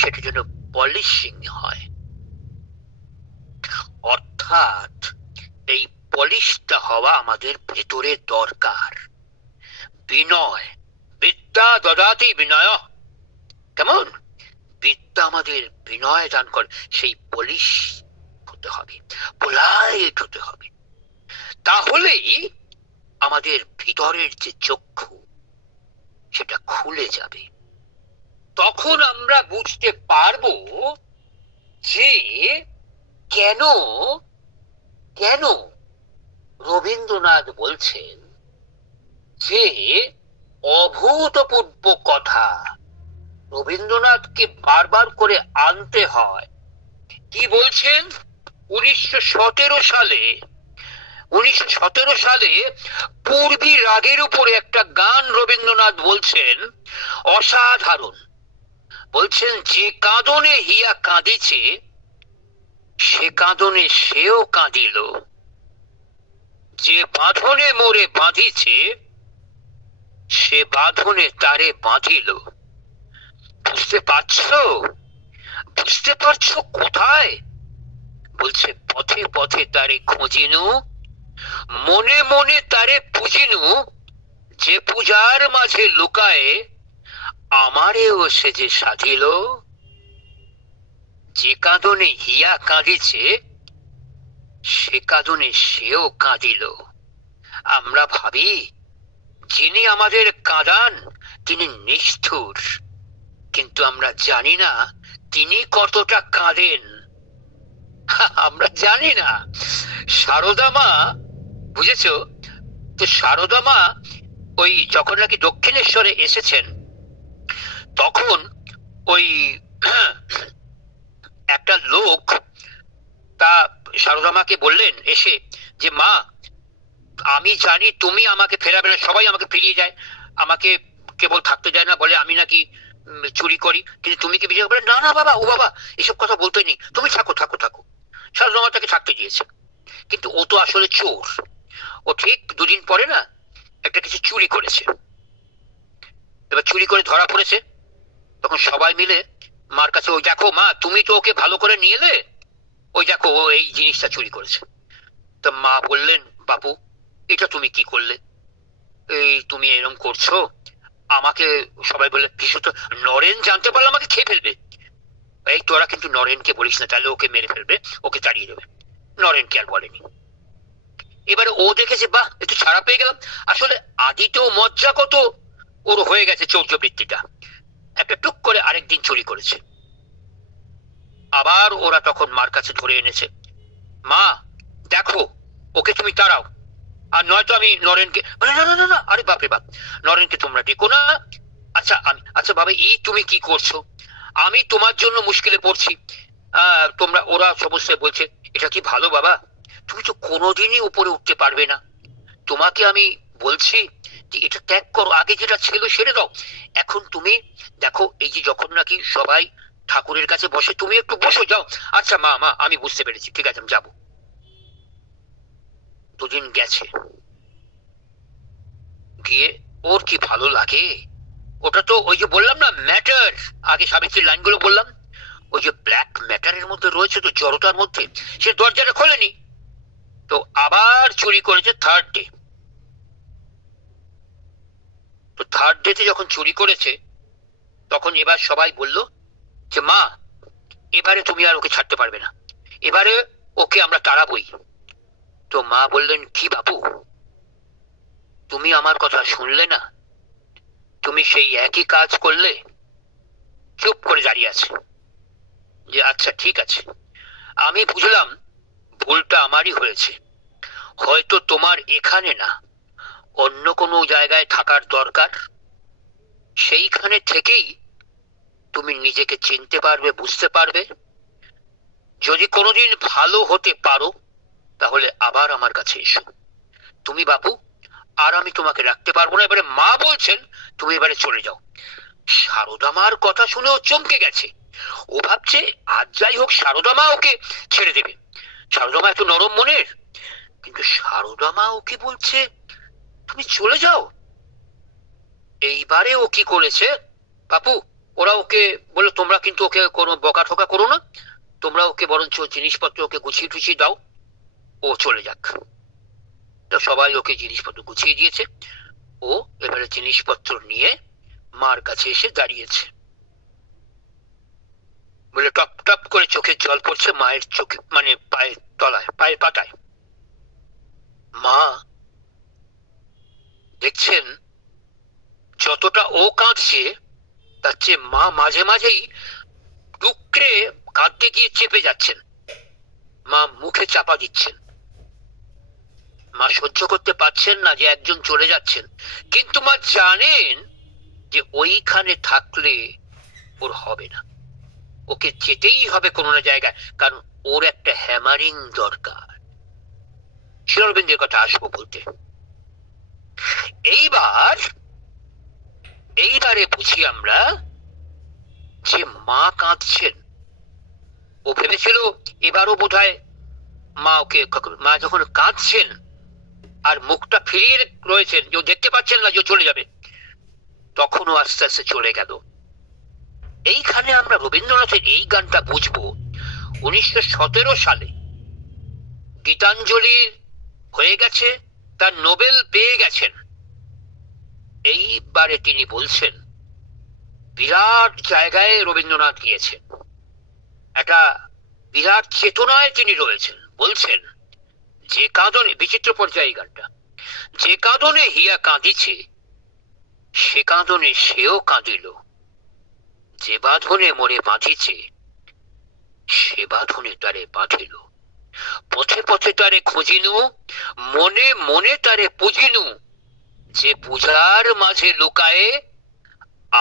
সেটা যেন পলিশিং হয়। অর্থাৎ এই পলিশটা হওয়া আমাদের ভেতরে দরকার। বিনয়, বিদ্যা দদাতি বিনয়, কেমন বিদ্যা আমাদের বিনয় দান করে, সেই পলিশ হতে হবে, পোলাইট হতে হবে। তাহলেই আমাদের ভিতরের যে চক্ষু সেটা খুলে যাবে। তখন আমরা বুঝতে পারবো যে কেন কেন রবীন্দ্রনাথ বলছেন যে অভূতপূর্ব কথা রবীন্দ্রনাথকে বারবার করে আনতে হয়। কি বলছেন? 1917 সালে পূর্বী রাগের উপরে একটা গান রবীন্দ্রনাথ বলছেন, অসাধারণ। বলছেন, যে কাঁদনে হিয়া কাঁদিছে সে কাঁদনে সেও কাঁদিল, যে বাঁধনে মোরে বাঁধিছে সে বাঁধনে তারে বাঁধিল। বুঝতে পারছো? বুঝতে পারছো কোথায়? বলছে, পথে পথে তারে খুঁজিনু, মনে মনে তারে পুজিনু, যে পূজার মাঝে লুকায়ে আমারেও সে যে সাধিল। যে কাঁদনে হিয়া কাঁদিছে সে কাঁদনে সেও কাঁদিল। আমরা ভাবি যিনি আমাদের কাঁদান তিনি নিষ্ঠুর, কিন্তু আমরা জানি না তিনি কতটা কাঁদেন। আমরা জানি না। সারদা মা, বুঝেছ তো, সারদা মা ওই যখন নাকি দক্ষিণেশ্বরে এসেছেন তখন ওই একটা লোক তা সারদা মাকে বললেন এসে যে, মা আমি জানি তুমি আমাকে ফেরাবে না, সবাই আমাকে ফিরিয়ে যায়, আমাকে কেবল থাকতে দেয় না, বলে আমি নাকি চুরি করি, কিন্তু তুমি কি বিজয়? বলে, না না বাবা, ও বাবা এসব কথা বলতে নেই, তুমি থাকো থাকো থাকো। সারদা মা তাকে থাকতে দিয়েছে, কিন্তু ও তো আসলে চোর। ও ঠিক দুদিন পরে না একটা কিছু চুরি করেছে। এবার চুরি করে ধরা পড়েছে, তখন সবাই মিলে মার কাছে, ওই দেখো মা, তুমি তো ওকে ভালো করে নিয়ে এলে, ওই দেখো ও এই জিনিসটা চুরি করেছে। তো মা বললেন, বাপু এটা তুমি কি করলে? এই তুমি এরকম করছো? আমাকে সবাই বললে, বিশেষত নরেন জানতে পারলে আমাকে খেয়ে ফেলবে। এই তোরা কিন্তু নরেনকে বলিস না, তাহলে ওকে মেরে ফেলবে, ওকে তাড়িয়ে দেবে। নরেনকে আর বলেনি। এবারে ও দেখেছে, বাহ একটু ছাড়া পেয়ে গেলাম। আসলে আদিতেও মজ্জাগত ওর হয়ে গেছে চৌর্যবৃত্তিটা, একটা টুক করে আরেকদিন চুরি করেছে। আবার ওরা তখন মার কাছে ধরে এনেছে, মা দেখো ওকে তুমি তাড়াও, আর নয়তো আমি নরেনকে। না না না না, আরে বাপরে বাপ, নরেনকে তোমরা ডেকো না। আচ্ছা আচ্ছা বাবা, এই তুমি কি করছো? আমি তোমার জন্য মুশকিলে পড়ছি। তোমরা, ওরা সমস্ত বলছে, এটা কি ভালো বাবা? তুমি তো কোনোদিনই উপরে উঠতে পারবে না। তোমাকে আমি বলছি যে এটা ত্যাগ করো, আগে যেটা ছিল সেরে দাও। এখন তুমি দেখো, এই যে যখন নাকি সবাই ঠাকুরের কাছে বসে, তুমি একটু বসো, যাও। আচ্ছা মা মা আমি বুঝতে পেরেছি, ঠিক আছে আমি যাবো। দুদিন গেছে, গিয়ে ওর কি ভালো লাগে। ওটা তো ওই যে বললাম না ম্যাটার, আগে সাবিত্রীর লাইনগুলো বললাম, ওই যে ব্ল্যাক ম্যাটারের মধ্যে রয়েছে তো, জড়তার মধ্যে। সে দরজাটা খোলেনি, তো আবার চুরি করেছে থার্ড ডে। তো থার্ড ডেতে যখন চুরি করেছে তখন এবার সবাই বলল যে, মা এবারে তুমি আর ওকে ছাড়তে পারবে না, এবারে ওকে আমরা তাড়াবই। তো মা বললেন, কি বাবু তুমি আমার কথা শুনলে না? তুমি সেই একই কাজ করলে। চুপ করে দাঁড়িয়ে আছে যে, আচ্ছা ঠিক আছে, আমি বুঝলাম ভুলটা আমারই হয়েছে, হয়তো তোমার এখানে না অন্য কোনো জায়গায় থাকার দরকার। সেইখানে থেকেই তুমি নিজেকে চিনতে পারবে, বুঝতে পারবে। যদি কোনোদিন ভালো হতে পারো তাহলে আবার আমার কাছে এসো। তুমি বাপু, আর আমি তোমাকে রাখতে পারবো না। এবারে মা বলছেন তুমি এবারে চলে যাও। সারদা মার কথা শুনে ও চমকে গেছে। ও ভাবছে আজ যাই হোক সারদা মা ওকে ছেড়ে দেবে। সারদা মা একটু নরম মনের, কিন্তু সারদা মা ওকে বলছে তুমি চলে যাও। এইবারে ও কি করেছে বাপু, ওরা ওকে বলে তোমরা কিন্তু ওকে কোনো বকা ঠকা করো না, তোমরা ওকে বরঞ্চ জিনিসপত্র ওকে গুছিয়ে টুছিয়ে দাও, ও চলে যাক। তো সবাই ওকে জিনিসপত্র গুছিয়ে দিয়েছে, ও এবারে জিনিসপত্র নিয়ে মার কাছে এসে দাঁড়িয়েছে। বলে টপ টপ করে চোখের জল পড়ছে মায়ের চোখে, মানে পায়ের তলায়, পায়ের পাতায়। মা দেখছেন যতটা ও কাঁদছে তার চেয়ে মা মাঝে মাঝেই টুকরে কাঁদতে গিয়ে চেপে যাচ্ছেন, মা মুখে চাপা দিচ্ছেন। মা সহ্য করতে পারছেন না যে একজন চলে যাচ্ছেন, কিন্তু মা জানেন যে ওইখানে থাকলে ওর হবে না, ওকে যেতেই হবে কোনো না জায়গায়, কারণ ওর একটা হ্যামারিং দরকার। শ্রী অরবিন্দের কথা আসবো বলতে। এইবারে বুঝি আমরা যে মা কাঁদছেন। ও ভেবেছিল এবারও বোধহয় মা যখন কাঁদছেন আর মুখটা ফিরিয়ে রয়েছেন, যে দেখতে পাচ্ছেন না যে চলে যাবে, তখনও আস্তে আস্তে চলে গেল। এইখানে আমরা রবীন্দ্রনাথের এই গানটা বুঝবো 1917 সালে গীতাঞ্জলি হয়ে গেছে, তার নোবেল পেয়ে গেছেন। এইবারে তিনি বলছেন, বিরাট জায়গায় রবীন্দ্রনাথ গিয়েছেন, একটা বিরাট চেতনায় তিনি রয়েছেন। বলছেন, যে কাঁদনে, বিচিত্র পর্যায়ে গানটা, যে কাঁদনে হিয়া কাঁদিছে সে কাঁদনে সেও কাঁদিল, যে বাঁধনে মোরে বাঁধিছে সে বাঁধনে তারে বাঁধিল, পথে পথে তারে খুঁজিনু, মনে মনে তারে পুজিনু, যে পূজার মাঝে লুকায়ে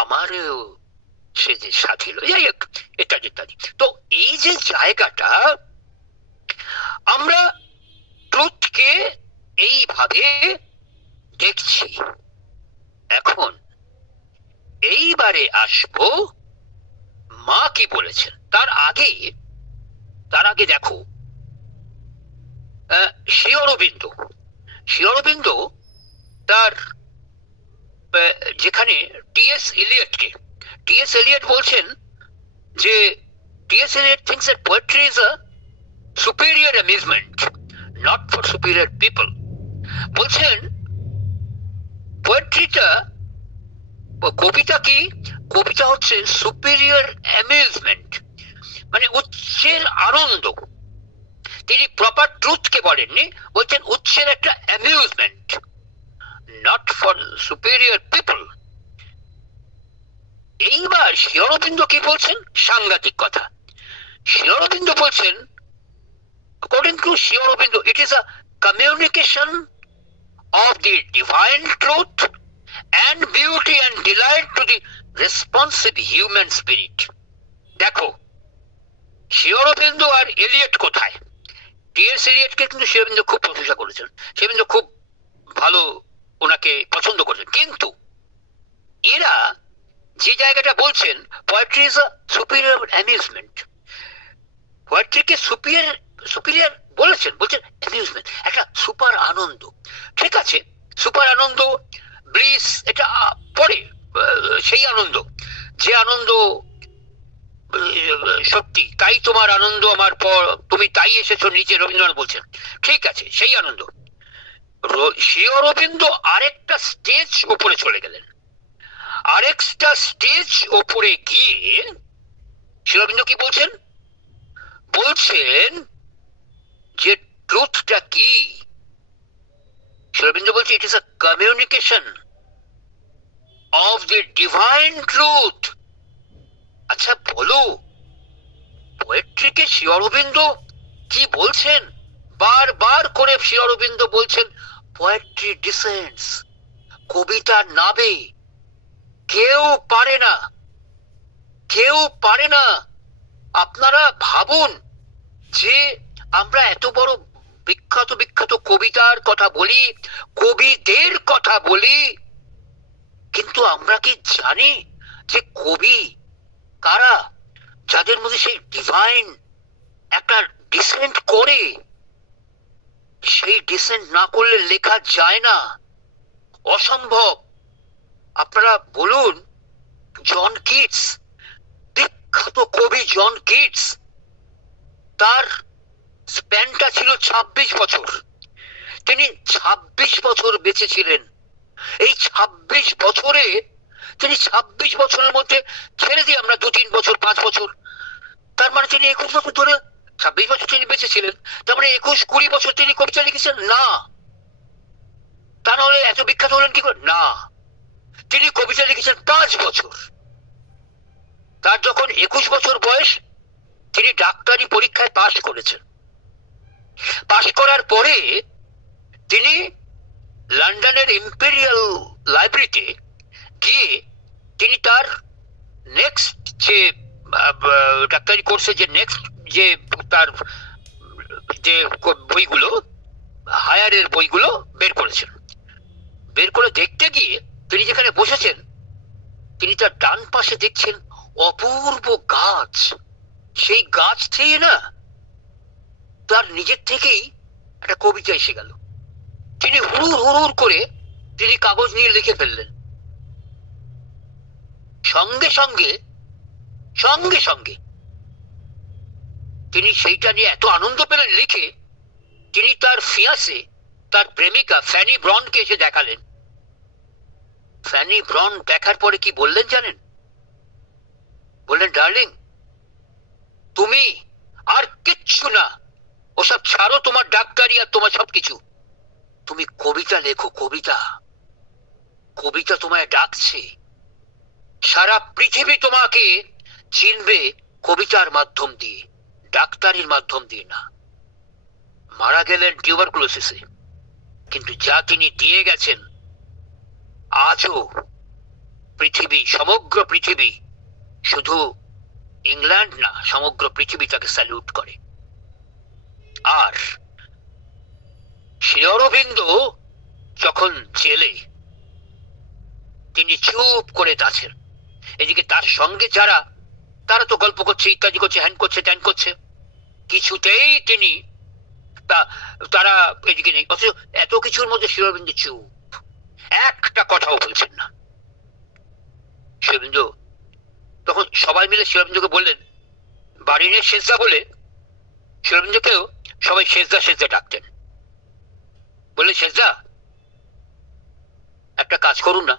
আমারও সে যে সাধিল। যাই হোক, ইত্যাদি ইত্যাদি। তো এই যে জায়গাটা, আমরা ট্রুথকে এইভাবে দেখছি। এখন এইবারে আসবো মা কি বলেছেন। তার আগে দেখো, শ্রী অরবিন্দ তার যেখানে টি.এস. এলিয়ট বলছেন যে T S. Eliot thinks that poetry is a superior amusement, not for superior people. বলছেন পোয়েট্রিটা, কবিতা কি, কবিতা হচ্ছে সুপিরিয়র অ্যামিউজমেন্ট, মানে উচ্চের আনন্দ। তিনি প্রপার ট্রুথকে বলেননি, বলছেন উচ্চের একটা amusement, not for superior people. এইবার শ্রী অরবিন্দ কি বলছেন, সাংঘাতিক কথা। শ্রী অরবিন্দ বলছেন, according to Sri Aurobindo, it is a communication of the divine truth and beauty and delight to the responsive human spirit. দেখো, শ্রী অরবিন্দ আর এলিয়ট কোথায়? টি.এস. এলিয়টকে কিন্তু শ্রী অরবিন্দ খুব প্রশংসা করেছেন, শ্রী অরবিন্দ খুব ভালো ওনাকে পছন্দ করেছেন, কিন্তু এরা যে জায়গাটা বলছেন poetry is a superior amusement, পোয়েট্রিকে সুপিরিয়র বলছেন অ্যামিউজমেন্ট, একটা সুপার আনন্দ। ঠিক আছে, সুপার আনন্দ, ব্লিস, এটা পরে সেই আনন্দ, যে আনন্দ সত্যি তাই তোমার আনন্দ আমার পর, তুমি তাই এসেছো নিচে, রবীন্দ্রনাথ বলছেন। ঠিক আছে, সেই আনন্দ। শ্রী অরবিন্দ আরেকটা স্টেজ উপরে চলে গেলেন, আরেকটা স্টেজ উপরে গিয়ে শ্রী অরবিন্দ কি বলছেন যে ট্রুথটা কি। শ্রী অরবিন্দ বলছে, it is a communication of the divine truth. আচ্ছা বলো, পোয়েট্রিকে শ্রী অরবিন্দ কি বলছেন? বারবার করে শ্রী অরবিন্দ বলছেন, পোয়েট্রি ডিসেন্টস, কবিতা নাবে, কেউ পারে না। আপনারা ভাবুন যে আমরা এত বড় বিখ্যাত কবিতার কথা বলি, কবিদের কথা বলি, কিন্তু আমরা কি জানি যে কবি কারা, যাদের মধ্যে সেই ডিভাইন একটা ডিসেন্ট করে? সেই ডিসেন্ট না করলে লেখা যায় না, অসম্ভব। আপনারা বলুন, জন কিটস, বিখ্যাত কবি জন কিটস, তার স্প্যানটা ছিল 26 বছর। তিনি 26 বছর বেঁচে ছিলেন। এই 26 বছরে তিনি 26 বছরের মধ্যে ছেড়ে দিই আমরা 2-3 বছর 5 বছর, তার মানে তিনি 21 বছর ধরে 26 বছর তিনি বেঁচে ছিলেন। তার মানে 21-20 বছর তিনি কবিতা লিখেছেন না। তা নাহলে এত বিখ্যাত হলেন কি করে? না, তিনি কবিতা লিখেছেন 5 বছর। তার যখন 21 বছর বয়স, তিনি ডাক্তারি পরীক্ষায় পাশ করেছেন। পাশ করার পরে তিনি লন্ডনের ইম্পেরিয়াল লাইব্রেরিতে গিয়ে তিনি তার নেক্সট যে ডাক্তারি কোর্সে যে নেক্সট যে তার যে বইগুলো, হায়ারের বইগুলো বের করেছেন। বের করে দেখতে গিয়ে তিনি যেখানে বসেছেন, তিনি তার ডান পাশে দেখছেন অপূর্ব গাছ। সেই গাছ থেকে না তার নিজের থেকেই একটা কবিতা এসে গেল। তিনি হুড় হুড় করে তিনি কাগজ নিয়ে লিখে ফেললেন। সঙ্গে সঙ্গে সঙ্গে সঙ্গে তিনি সেইটা নিয়ে এত আনন্দ পেলেন লিখে, তিনি তার ফিয়ান্সে, তার প্রেমিকা ফ্যানি ব্রনকে এসে দেখালেন। ফ্যানি ব্রন দেখার পরে কি বললেন জানেন? বললেন, ডার্লিং, তুমি আর কিচ্ছু না, ওসব ছাড়ো, তোমার ডাক্তারি আর তোমার সবকিছু, তুমি কবিতা লেখো। কবিতা, কবিতা তোমায় ডাকছে। সারা পৃথিবী তোমাকে চিনবে কবিতার মাধ্যম দিয়ে, ডাক্তারির মাধ্যম দিয়ে না। মারা গেলেন টিউবারকুলোসিসে, কিন্তু যা তিনি দিয়ে গেছেন আজও পৃথিবী, সমগ্র পৃথিবী, শুধু ইংল্যান্ড না, সমগ্র পৃথিবী তাকে স্যালুট করে। আর শ্রী অরবিন্দ যখন জেলে, তিনি চুপ করে আছেন। এদিকে তার সঙ্গে যারা, তারা তো গল্প করছে, ইত্যাদি করছে, হ্যান করছে, ত্যান করছে, কিছুতেই তিনি তারা এদিকে নেই। অথচ এত কিছুর মধ্যে শ্রী অরবিন্দ চুপ, একটা কথাও বলছেন না। শ্রী অরবিন্দ তখন সবাই মিলে শ্রী অরবিন্দকে বললেন, বারিনের শেষদা বলে শ্রী অরবিন্দকেও সবাই শেষদা শেষদা ডাকতেন। বললেন, শেষদা, একটা কাজ করুন না,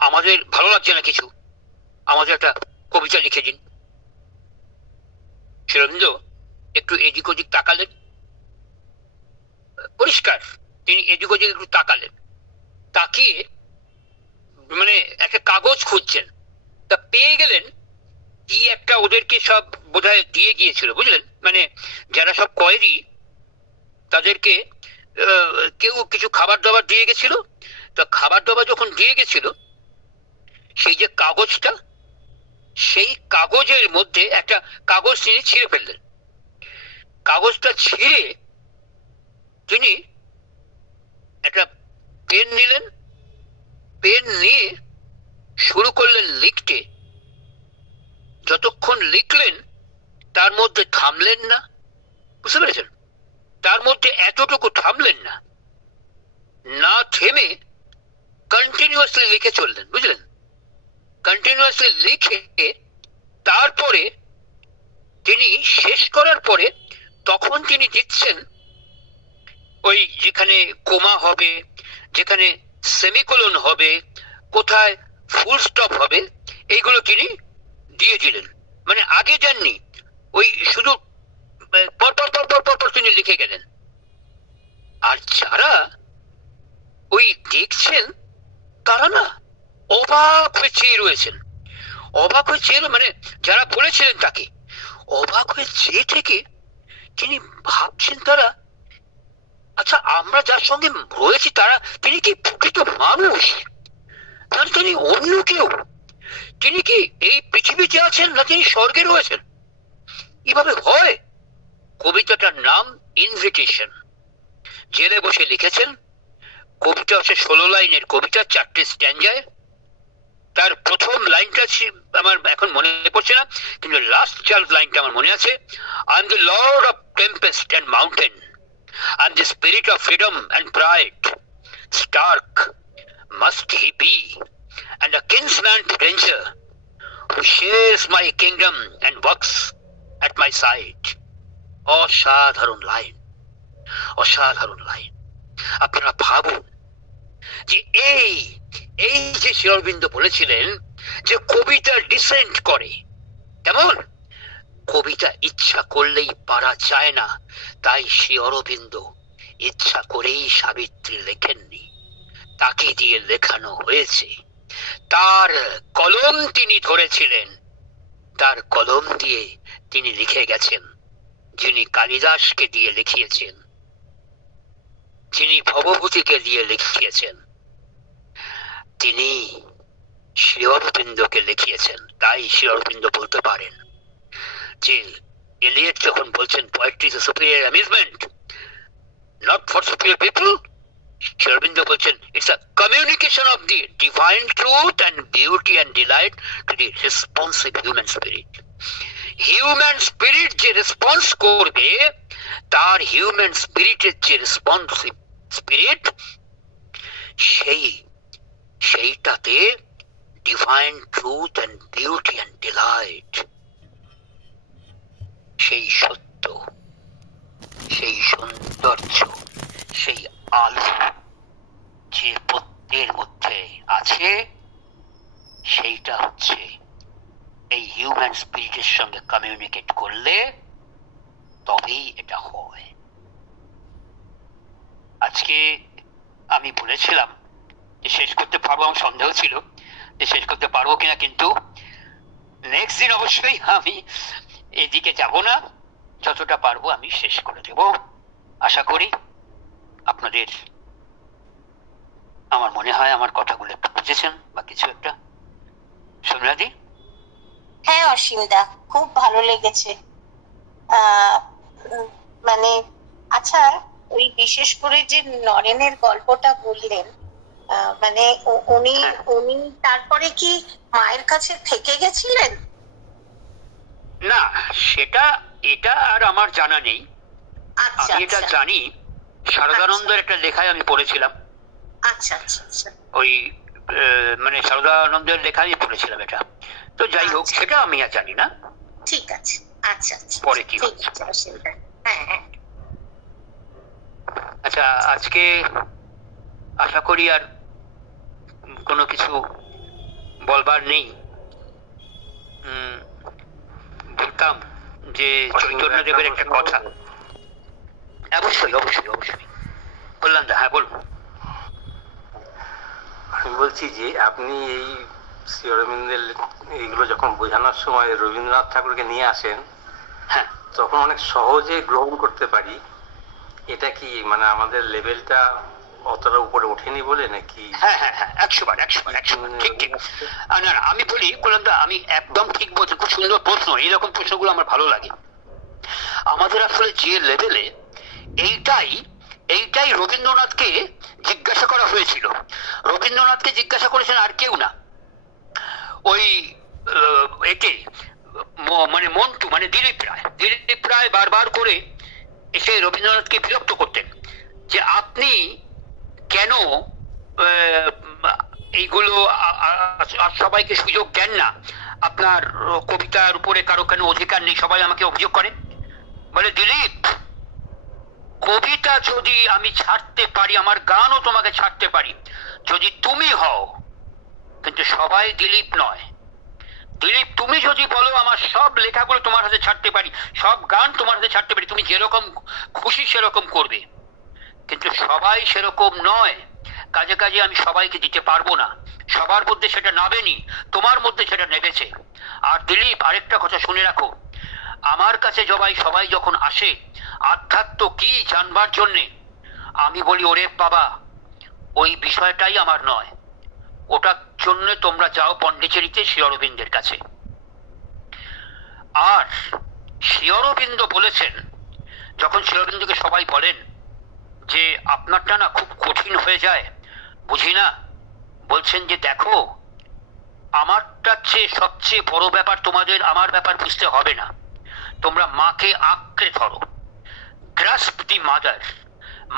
আমাদের ভালো লাগছে না কিছু, আমাদের একটা কবিতা লিখে দিন। শ্রী অরবিন্দ একটু এদিক ওদিক তাকালেন, পরিষ্কার তিনি এদিক ওদিক একটু তাকালেন, তাকিয়ে মানে একটা কাগজ খুঁজছেন, তা পেয়ে গেলেন কি একটা ওদেরকে সব বোধহয় দিয়ে গিয়েছিল, বুঝলেন, মানে যারা সব কয়েদি তাদেরকে কেউ কিছু খাবার দাবার দিয়ে গেছিল। তা খাবার দাবার যখন দিয়ে গেছিল, সেই যে কাগজটা, সেই কাগজের মধ্যে একটা কাগজ তিনি ছিঁড়ে ফেললেন। কাগজটা ছিঁড়ে তিনি একটা পেন নিলেন, পেন নিয়ে শুরু করলেন লিখতে। যতক্ষণ লিখলেন তার মধ্যে থামলেন না, বুঝতে পেরেছেন? তার মধ্যে এতটুকু থামলেন না, না থেমে কন্টিনিউয়াসলি লিখে চললেন, বুঝলেন? কন্টিনিউয়াসলি লিখে তারপরে তিনি শেষ করার পরে তখন তিনি দিচ্ছেন ওই যেখানে কোমা হবে, যেখানে সেমিকোলন হবে, কোথায় ফুল স্টপ হবে, এইগুলো তিনি দিয়ে দিলেন। মানে আগে যাননি, ওই শুধু পরপর পরপর পরপর তিনি লিখে গেলেন। আর যারা ওই দেখছেন তারা না অবাক হয়ে চেয়ে রয়েছেন, অবাক হয়ে চেয়ে, মানে যারা বলেছিলেন তাকে, অবাক হয়ে চেয়ে থেকে তিনি ভাবছেন, তারা, আচ্ছা আমরা যার সঙ্গে রয়েছি তারা, তিনি কি প্রকৃত মানুষ, না তিনি অন্য কেউ? তিনি কি এই পৃথিবীতে আছেন, না তিনি স্বর্গে রয়েছেন? এভাবে হয়? কবিতাটার নাম ইনভিটেশন। জেলে বসে লিখেছেন। কবিতা হচ্ছে 16 লাইনের কবিতা, 4টে স্ট্যাঞ্জায়। তার প্রথম লাইনটা আমার এখন মনে পড়ছে না, কিন্তু লাস্ট 4 লাইনটা আমার মনে আছে। I am the Lord of Tempest and mountain, I am the spirit of freedom and pride. Stark, must he be, and a kinsman stranger who shares my kingdom and works at my side. অসাধারণ লাইন, অসাধারণ লাইন। আপনারা ভাবুন যে এই যে শ্রী অরবিন্দ বলেছিলেন যে কবিতা ডিসেন্ট করে, কেমন কবিতা ইচ্ছা করলেই পারা যায় না, তাই শ্রী অরবিন্দ ইচ্ছা করেই সাবিত্রী লেখেননি, তাকে দিয়ে লেখানো হয়েছে। তার কলম তিনি ধরেছিলেন, তার কলম দিয়ে তিনি লিখে গেছেন। যিনি কালিদাসকে দিয়ে লিখিয়েছেন, যিনি ভবভূতিকে দিয়ে লিখিয়েছেন, তিনি শ্রী অরবিন্দকে লিখিয়েছেন। তাই শ্রী অরবিন্দ বলতে পারেন যে এলিয়ট যখন বলছেন poetry is a superior amusement not for superior people, Sri Aurobindo বলছেন it's a communication of the divine truth and beauty and delight to the responsive human spirit. Human spirit যে রেসপন্স করবে, তার হিউম্যান স্পিরিটের যে রেসপন্সিভ স্পিরিট, সেইটাতে divine truth and beauty and delight, সেই সত্য, সেই সৌন্দর্য, সেই আলো যে প্রত্যেকের মধ্যে আছে, সেইটা হচ্ছে এই হিউম্যান স্পিরিটের সঙ্গে কমিউনিকেট করলে তবেই এটা হয়। আজকে আমি বলেছিলাম যে শেষ করতে পারবো, আমার সন্দেহ ছিল যে শেষ করতে পারবো কিনা, কিন্তু নেক্সট দিন অবশ্যই আমি এদিকে যাব না, যতটা পারবো আমি শেষ করে দেব। আশা করি আপনাদের, আমার মনে হয় আমার কথাগুলো একটু বুঝেছেন বা কিছু একটা। সোমরাদি? হ্যাঁ অসীমদা, খুব ভালো লেগেছে। মানে আচ্ছা, ওই বিশেষ করে যে নরেনের গল্পটা বললেন, মানে উনি তারপরে কি মায়ের কাছে থেকে গেছিলেন? না, এটা আর আমার জানা নেই। আমি এটা জানি শারদানন্দের একটা লেখায় আমি পড়েছিলাম। আচ্ছা আচ্ছা আচ্ছা, ওই মানে শারদানন্দের লেখায় আমি পড়েছিলাম এটা। তো যাই হোক, সেটা আমি আর জানি না। ঠিক আছে, আচ্ছা আচ্ছা, পরে কি হচ্ছে। হ্যাঁ, আচ্ছা, আজকে আশা করি আর কোনো কিছু বলবার নেই। বলতাম যে চৈতন্যদেবের একটা কথা। অবশ্যই অবশ্যই অবশ্যই বললাম। হ্যাঁ বলুন। আমি বলছি যে আপনি এই শ্রী অরবিন্দের এইগুলো যখন বোঝানোর সময় রবীন্দ্রনাথ ঠাকুরকে নিয়ে আসেন, হ্যাঁ, তখন অনেক সহজে গ্রহণ করতে পারি। এটা কি মানে আমাদের লেভেলটা অতটা উপরে ওঠেনি বলে নাকি? হ্যাঁ হ্যাঁ হ্যাঁ, 100 বার ঠিক ঠিক। না না, আমি বলি বললাম তো, আমি একদম ঠিক বলছি। খুব সুন্দর প্রশ্ন, এইরকম প্রশ্নগুলো আমার ভালো লাগে। আমাদের আসলে যে লেভেলে, এইটাই রবীন্দ্রনাথকে জিজ্ঞাসা করা হয়েছিল। রবীন্দ্রনাথকে জিজ্ঞাসা করেছেন আর কেউ না, ওই একে মানে মন্টু, মানে দিলীপ রায় বারবার করে এসে রবীন্দ্রনাথকে বিরক্ত করতেন যে আপনি কেন এইগুলো সবাইকে সুযোগ দেন না, আপনার কবিতার উপরে কারো কেন অধিকার নেই, সবাই আমাকে অভিযোগ করে। বলে, দিলীপ, কবিতা যদি আমি ছাড়তে পারি, আমার গানও তোমাকে ছাড়তে পারি যদি তুমি হও, কিন্তু সবাই দিলীপ নয়। দিলীপ, তুমি যদি বলো আমার সব লেখাগুলো তোমার হাতে ছাড়তে পারি, সব গান তোমার হাতে ছাড়তে পারি, তুমি যেরকম খুশি সেরকম করবে, কিন্তু সবাই সেরকম নয়। কাজে কাজে আমি সবাইকে দিতে পারবো না, সবার মধ্যে সেটা নাবেনি, তোমার মধ্যে সেটা নেবেছে। আর দিলীপ, আরেকটা কথা শুনে রাখো, আমার কাছে সবাই যখন আসে আধ্যাত্ম কি জানবার জন্যে, আমি বলি, ওরে বাবা, ওই বিষয়টাই আমার নয়, ওটার জন্য তোমরা যাও পন্ডিচেরিতে শ্রী অরবিন্দের কাছে। আর শ্রী অরবিন্দ বলেছেন, যখন শ্রী অরবিন্দকে সবাই বলেন যে আপনারটা না খুব কঠিন হয়ে যায়, বুঝি না, বলছেন যে দেখো, আমারটার চেয়ে সবচেয়ে বড় ব্যাপার তোমাদের আমার ব্যাপার বুঝতে হবে না, তোমরা মাকে আঁকড়ে ধরো, গ্রাস্প দি মাদার,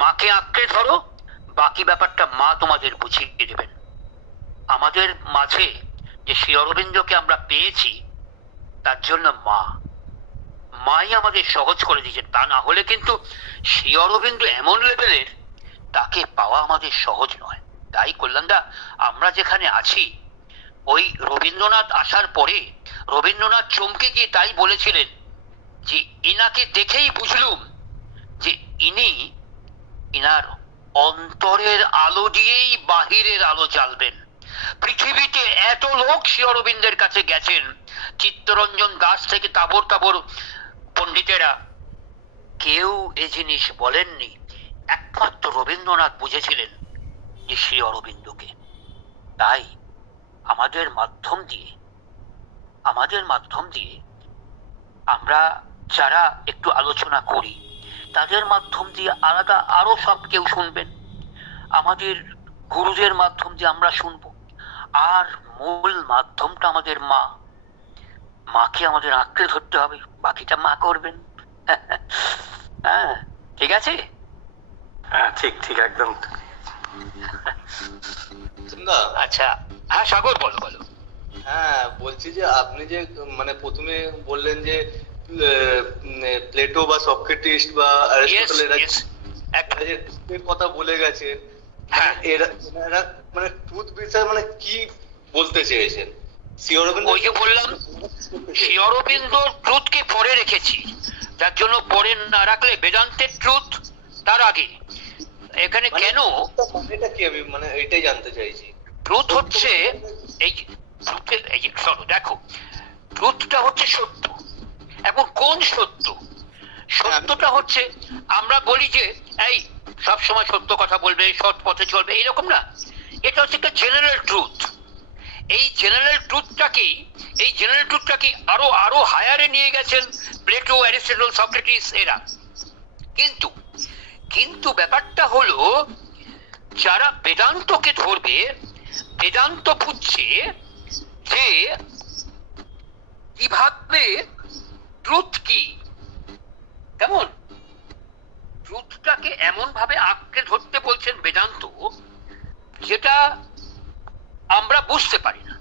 মাকে আঁকড়ে ধরো, বাকি ব্যাপারটা মা তোমাদের বুঝিয়ে দেবেন। আমাদের মাঝে যে শ্রী অরবিন্দকে আমরা পেয়েছি তার জন্য মাই আমাদের সহজ করে দিয়েছেন। তা না হলে কিন্তু শ্রী অরবিন্দ এমন লেভেলের, তাকে পাওয়া আমাদের সহজ নয়। তাই কল্যাণদা, আমরা যেখানে আছি, ওই রবীন্দ্রনাথ আসার পরে রবীন্দ্রনাথ চমকে গিয়ে তাই বলেছিলেন যে ইনাকে দেখেই বুঝলুম যে ইনার অন্তরের আলো দিয়েই বাহিরের আলো জ্বালবেন। পৃথিবীতে এত লোক শ্রী অরবিন্দের কাছে গেছেন, চিত্তরঞ্জন দাস থেকে তাবর তাবর পণ্ডিতেরা, কেউ এ জিনিস বলেননি। একমাত্র রবীন্দ্রনাথ বুঝেছিলেন যে শ্রী অরবিন্দকে। তাই আমাদের মাধ্যম দিয়ে আমরা যারা একটু আলোচনা করি, তাদের মাধ্যম দিয়ে আলাদা আরো সব কেউ শুনবেন, আমাদের গুরুদের মাধ্যম দিয়ে আমরা শুনবো। আর মূল মাধ্যমটা আমাদের মাকে আমাদের আঁকড়ে ধরতে হবে, বাকিটা মা করবেন। হ্যাঁ, ঠিক আছে। হ্যাঁ, ঠিক ঠিক, একদম। আচ্ছা, হ্যাঁ সাগর, বলো বলো। হ্যাঁ, বলছি যে আপনি যে মানে প্রথমে বললেন যে প্লেটো বা সক্রেটিস বা অ্যারিস্টটলের কথা বলে গেছেন, এরা মানে ট্রুথ বিষয়ে মানে কি বলতে চেয়েছেন? ওই যে বললাম, শ্রী অরবিন্দ ট্রুথকে পরে রেখেছি, যার জন্য পরে না রাখলে বেদান্তের ট্রুথ তার আগে। এখানে কেন এটা কি, আমি মানে এটাই জানতে চাইছি। ট্রুথ হচ্ছে এই যে শোনো, দেখো, ট্রুথটা হচ্ছে সত্য। এখন কোন সত্য? সত্যটা হচ্ছে, আমরা বলি যে এই সব সময় সত্য কথা বলবে, সৎ পথে চলবে, এইরকম না। এটা হচ্ছে একটা জেনারেল ট্রুথ। এই জেনারেল ট্রুথটাকে আরো হায়ারে নিয়ে গেছেন প্লেটো, অ্যারিস্টটল, সক্রেটিস এরা। কিন্তু ব্যাপারটা হলো, যারা বেদান্তকে ধরবে, বেদান্ত বুঝছে যে কিভাবে ট্রুথ কি, কেমন ট্রুথটাকে এমন ভাবে আঁকড়ে ধরতে বলছেন বেদান্ত, যেটা আমরা বুঝতে পারি না।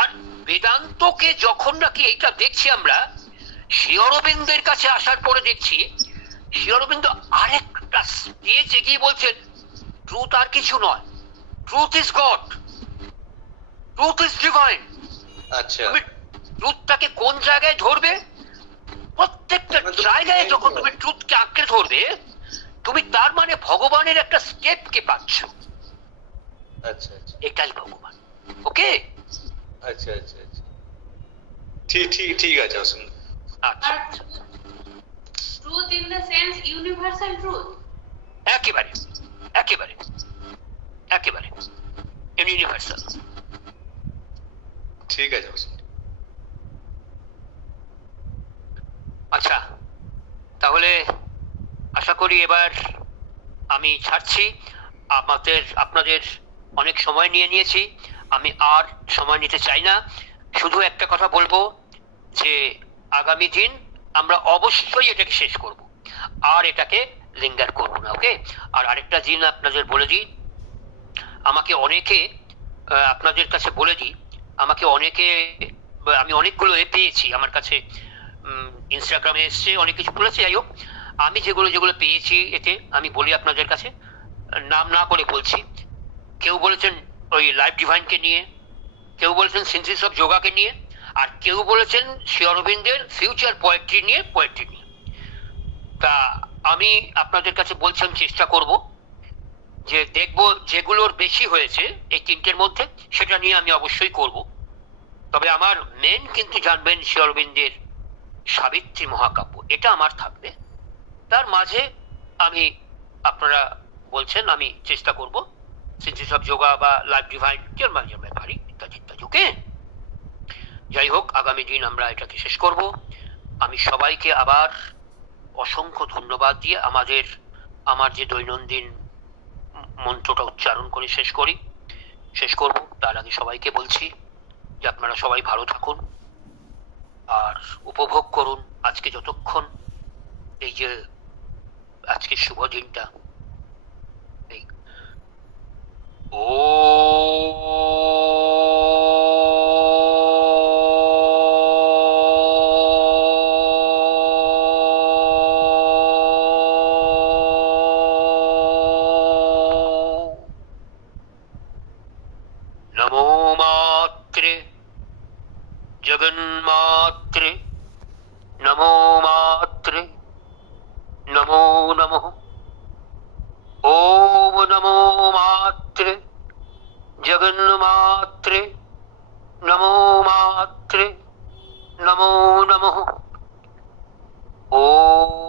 আর বেদান্তকে যখন নাকি এইটা দেখছি আমরা, শ্রী অরবিন্দের কাছে আসার পরে দেখছি শ্রী অরবিন্দ আরেকটা স্টেজ এগিয়ে বলছেন, ট্রুথ আর কিছু নয়, truth is god, truth is divine. আচ্ছা, ট্রুথটাকে কোন জায়গায় ধরবে? প্রত্যেকটা জায়গায় যখন তুমি ট্রুথকে আঁকড়ে ধরবে, তুমি তার মানে ভগবানের একটা স্টেপকে পাচ্ছ। আচ্ছা, এটাই ভগবান। ওকে, আচ্ছা আচ্ছা আচ্ছা, ঠিক আছে। আচ্ছা, truth in the sense universal truth, একেবারে ইউনিভার্সাল। ঠিক আছে। আচ্ছা, তাহলে আশা করি এবার আমি ছাড়ছি। আপনাদের অনেক সময় নিয়েছি, আমি আর সময় নিতে চাই না। শুধু একটা কথা বলবো যে আগামী দিন আমরা অবশ্যই এটাকে শেষ করব, আর এটাকে লিঙ্গার করব না। ওকে, আর আরেকটা দিন আপনাদের বলে দিই, আমাকে অনেকে, আপনাদের কাছে বলে দিই, আমাকে অনেকে, আমি অনেকগুলো পেয়েছি আমার কাছে, ইনস্টাগ্রামে এসছে, অনেক কিছু বলেছে। যাই হোক, আমি যেগুলো পেয়েছি এতে আমি বলি আপনাদের কাছে, নাম না করে বলছি। কেউ বলেছেন ওই লাইফ ডিভাইনকে নিয়ে, কেউ বলেছেন সিনথেসিস অফ যোগাকে নিয়ে, আর কেউ বলেছেন শ্রী অরবিন্দের ফিউচার পোয়েট্রি নিয়ে। তা আমি আপনাদের কাছে বলছি, আমি চেষ্টা করব যে দেখব যেগুলোর বেশি হয়েছে এই তিনটের মধ্যে, সেটা নিয়ে আমি অবশ্যই করব। তবে আমার মেন কিন্তু জানবেন শ্রী অরবিন্দের সাবিত্রী মহাকাব্য, এটা আমার থাকবে। তার মাঝে আমি, আপনারা বলছেন, আমি চেষ্টা করব সিনথেসিস অফ যোগা বা লাইফ ডিভাইন মাঝে পারি, ইত্যাদি ইত্যাদি। ওকে, যাই হোক, আগামী দিন আমরা এটাকে শেষ করব। আমি সবাইকে আবার অসংখ্য ধন্যবাদ দিয়ে আমার যে দৈনন্দিন মন্ত্রটা উচ্চারণ করে শেষ করব। তার আগে সবাইকে বলছি যে আপনারা সবাই ভালো থাকুন আর উপভোগ করুন আজকে যতক্ষণ এই যে আজকের শুভ দিনটা। ও মাত্রে নমো নমঃ। ॐ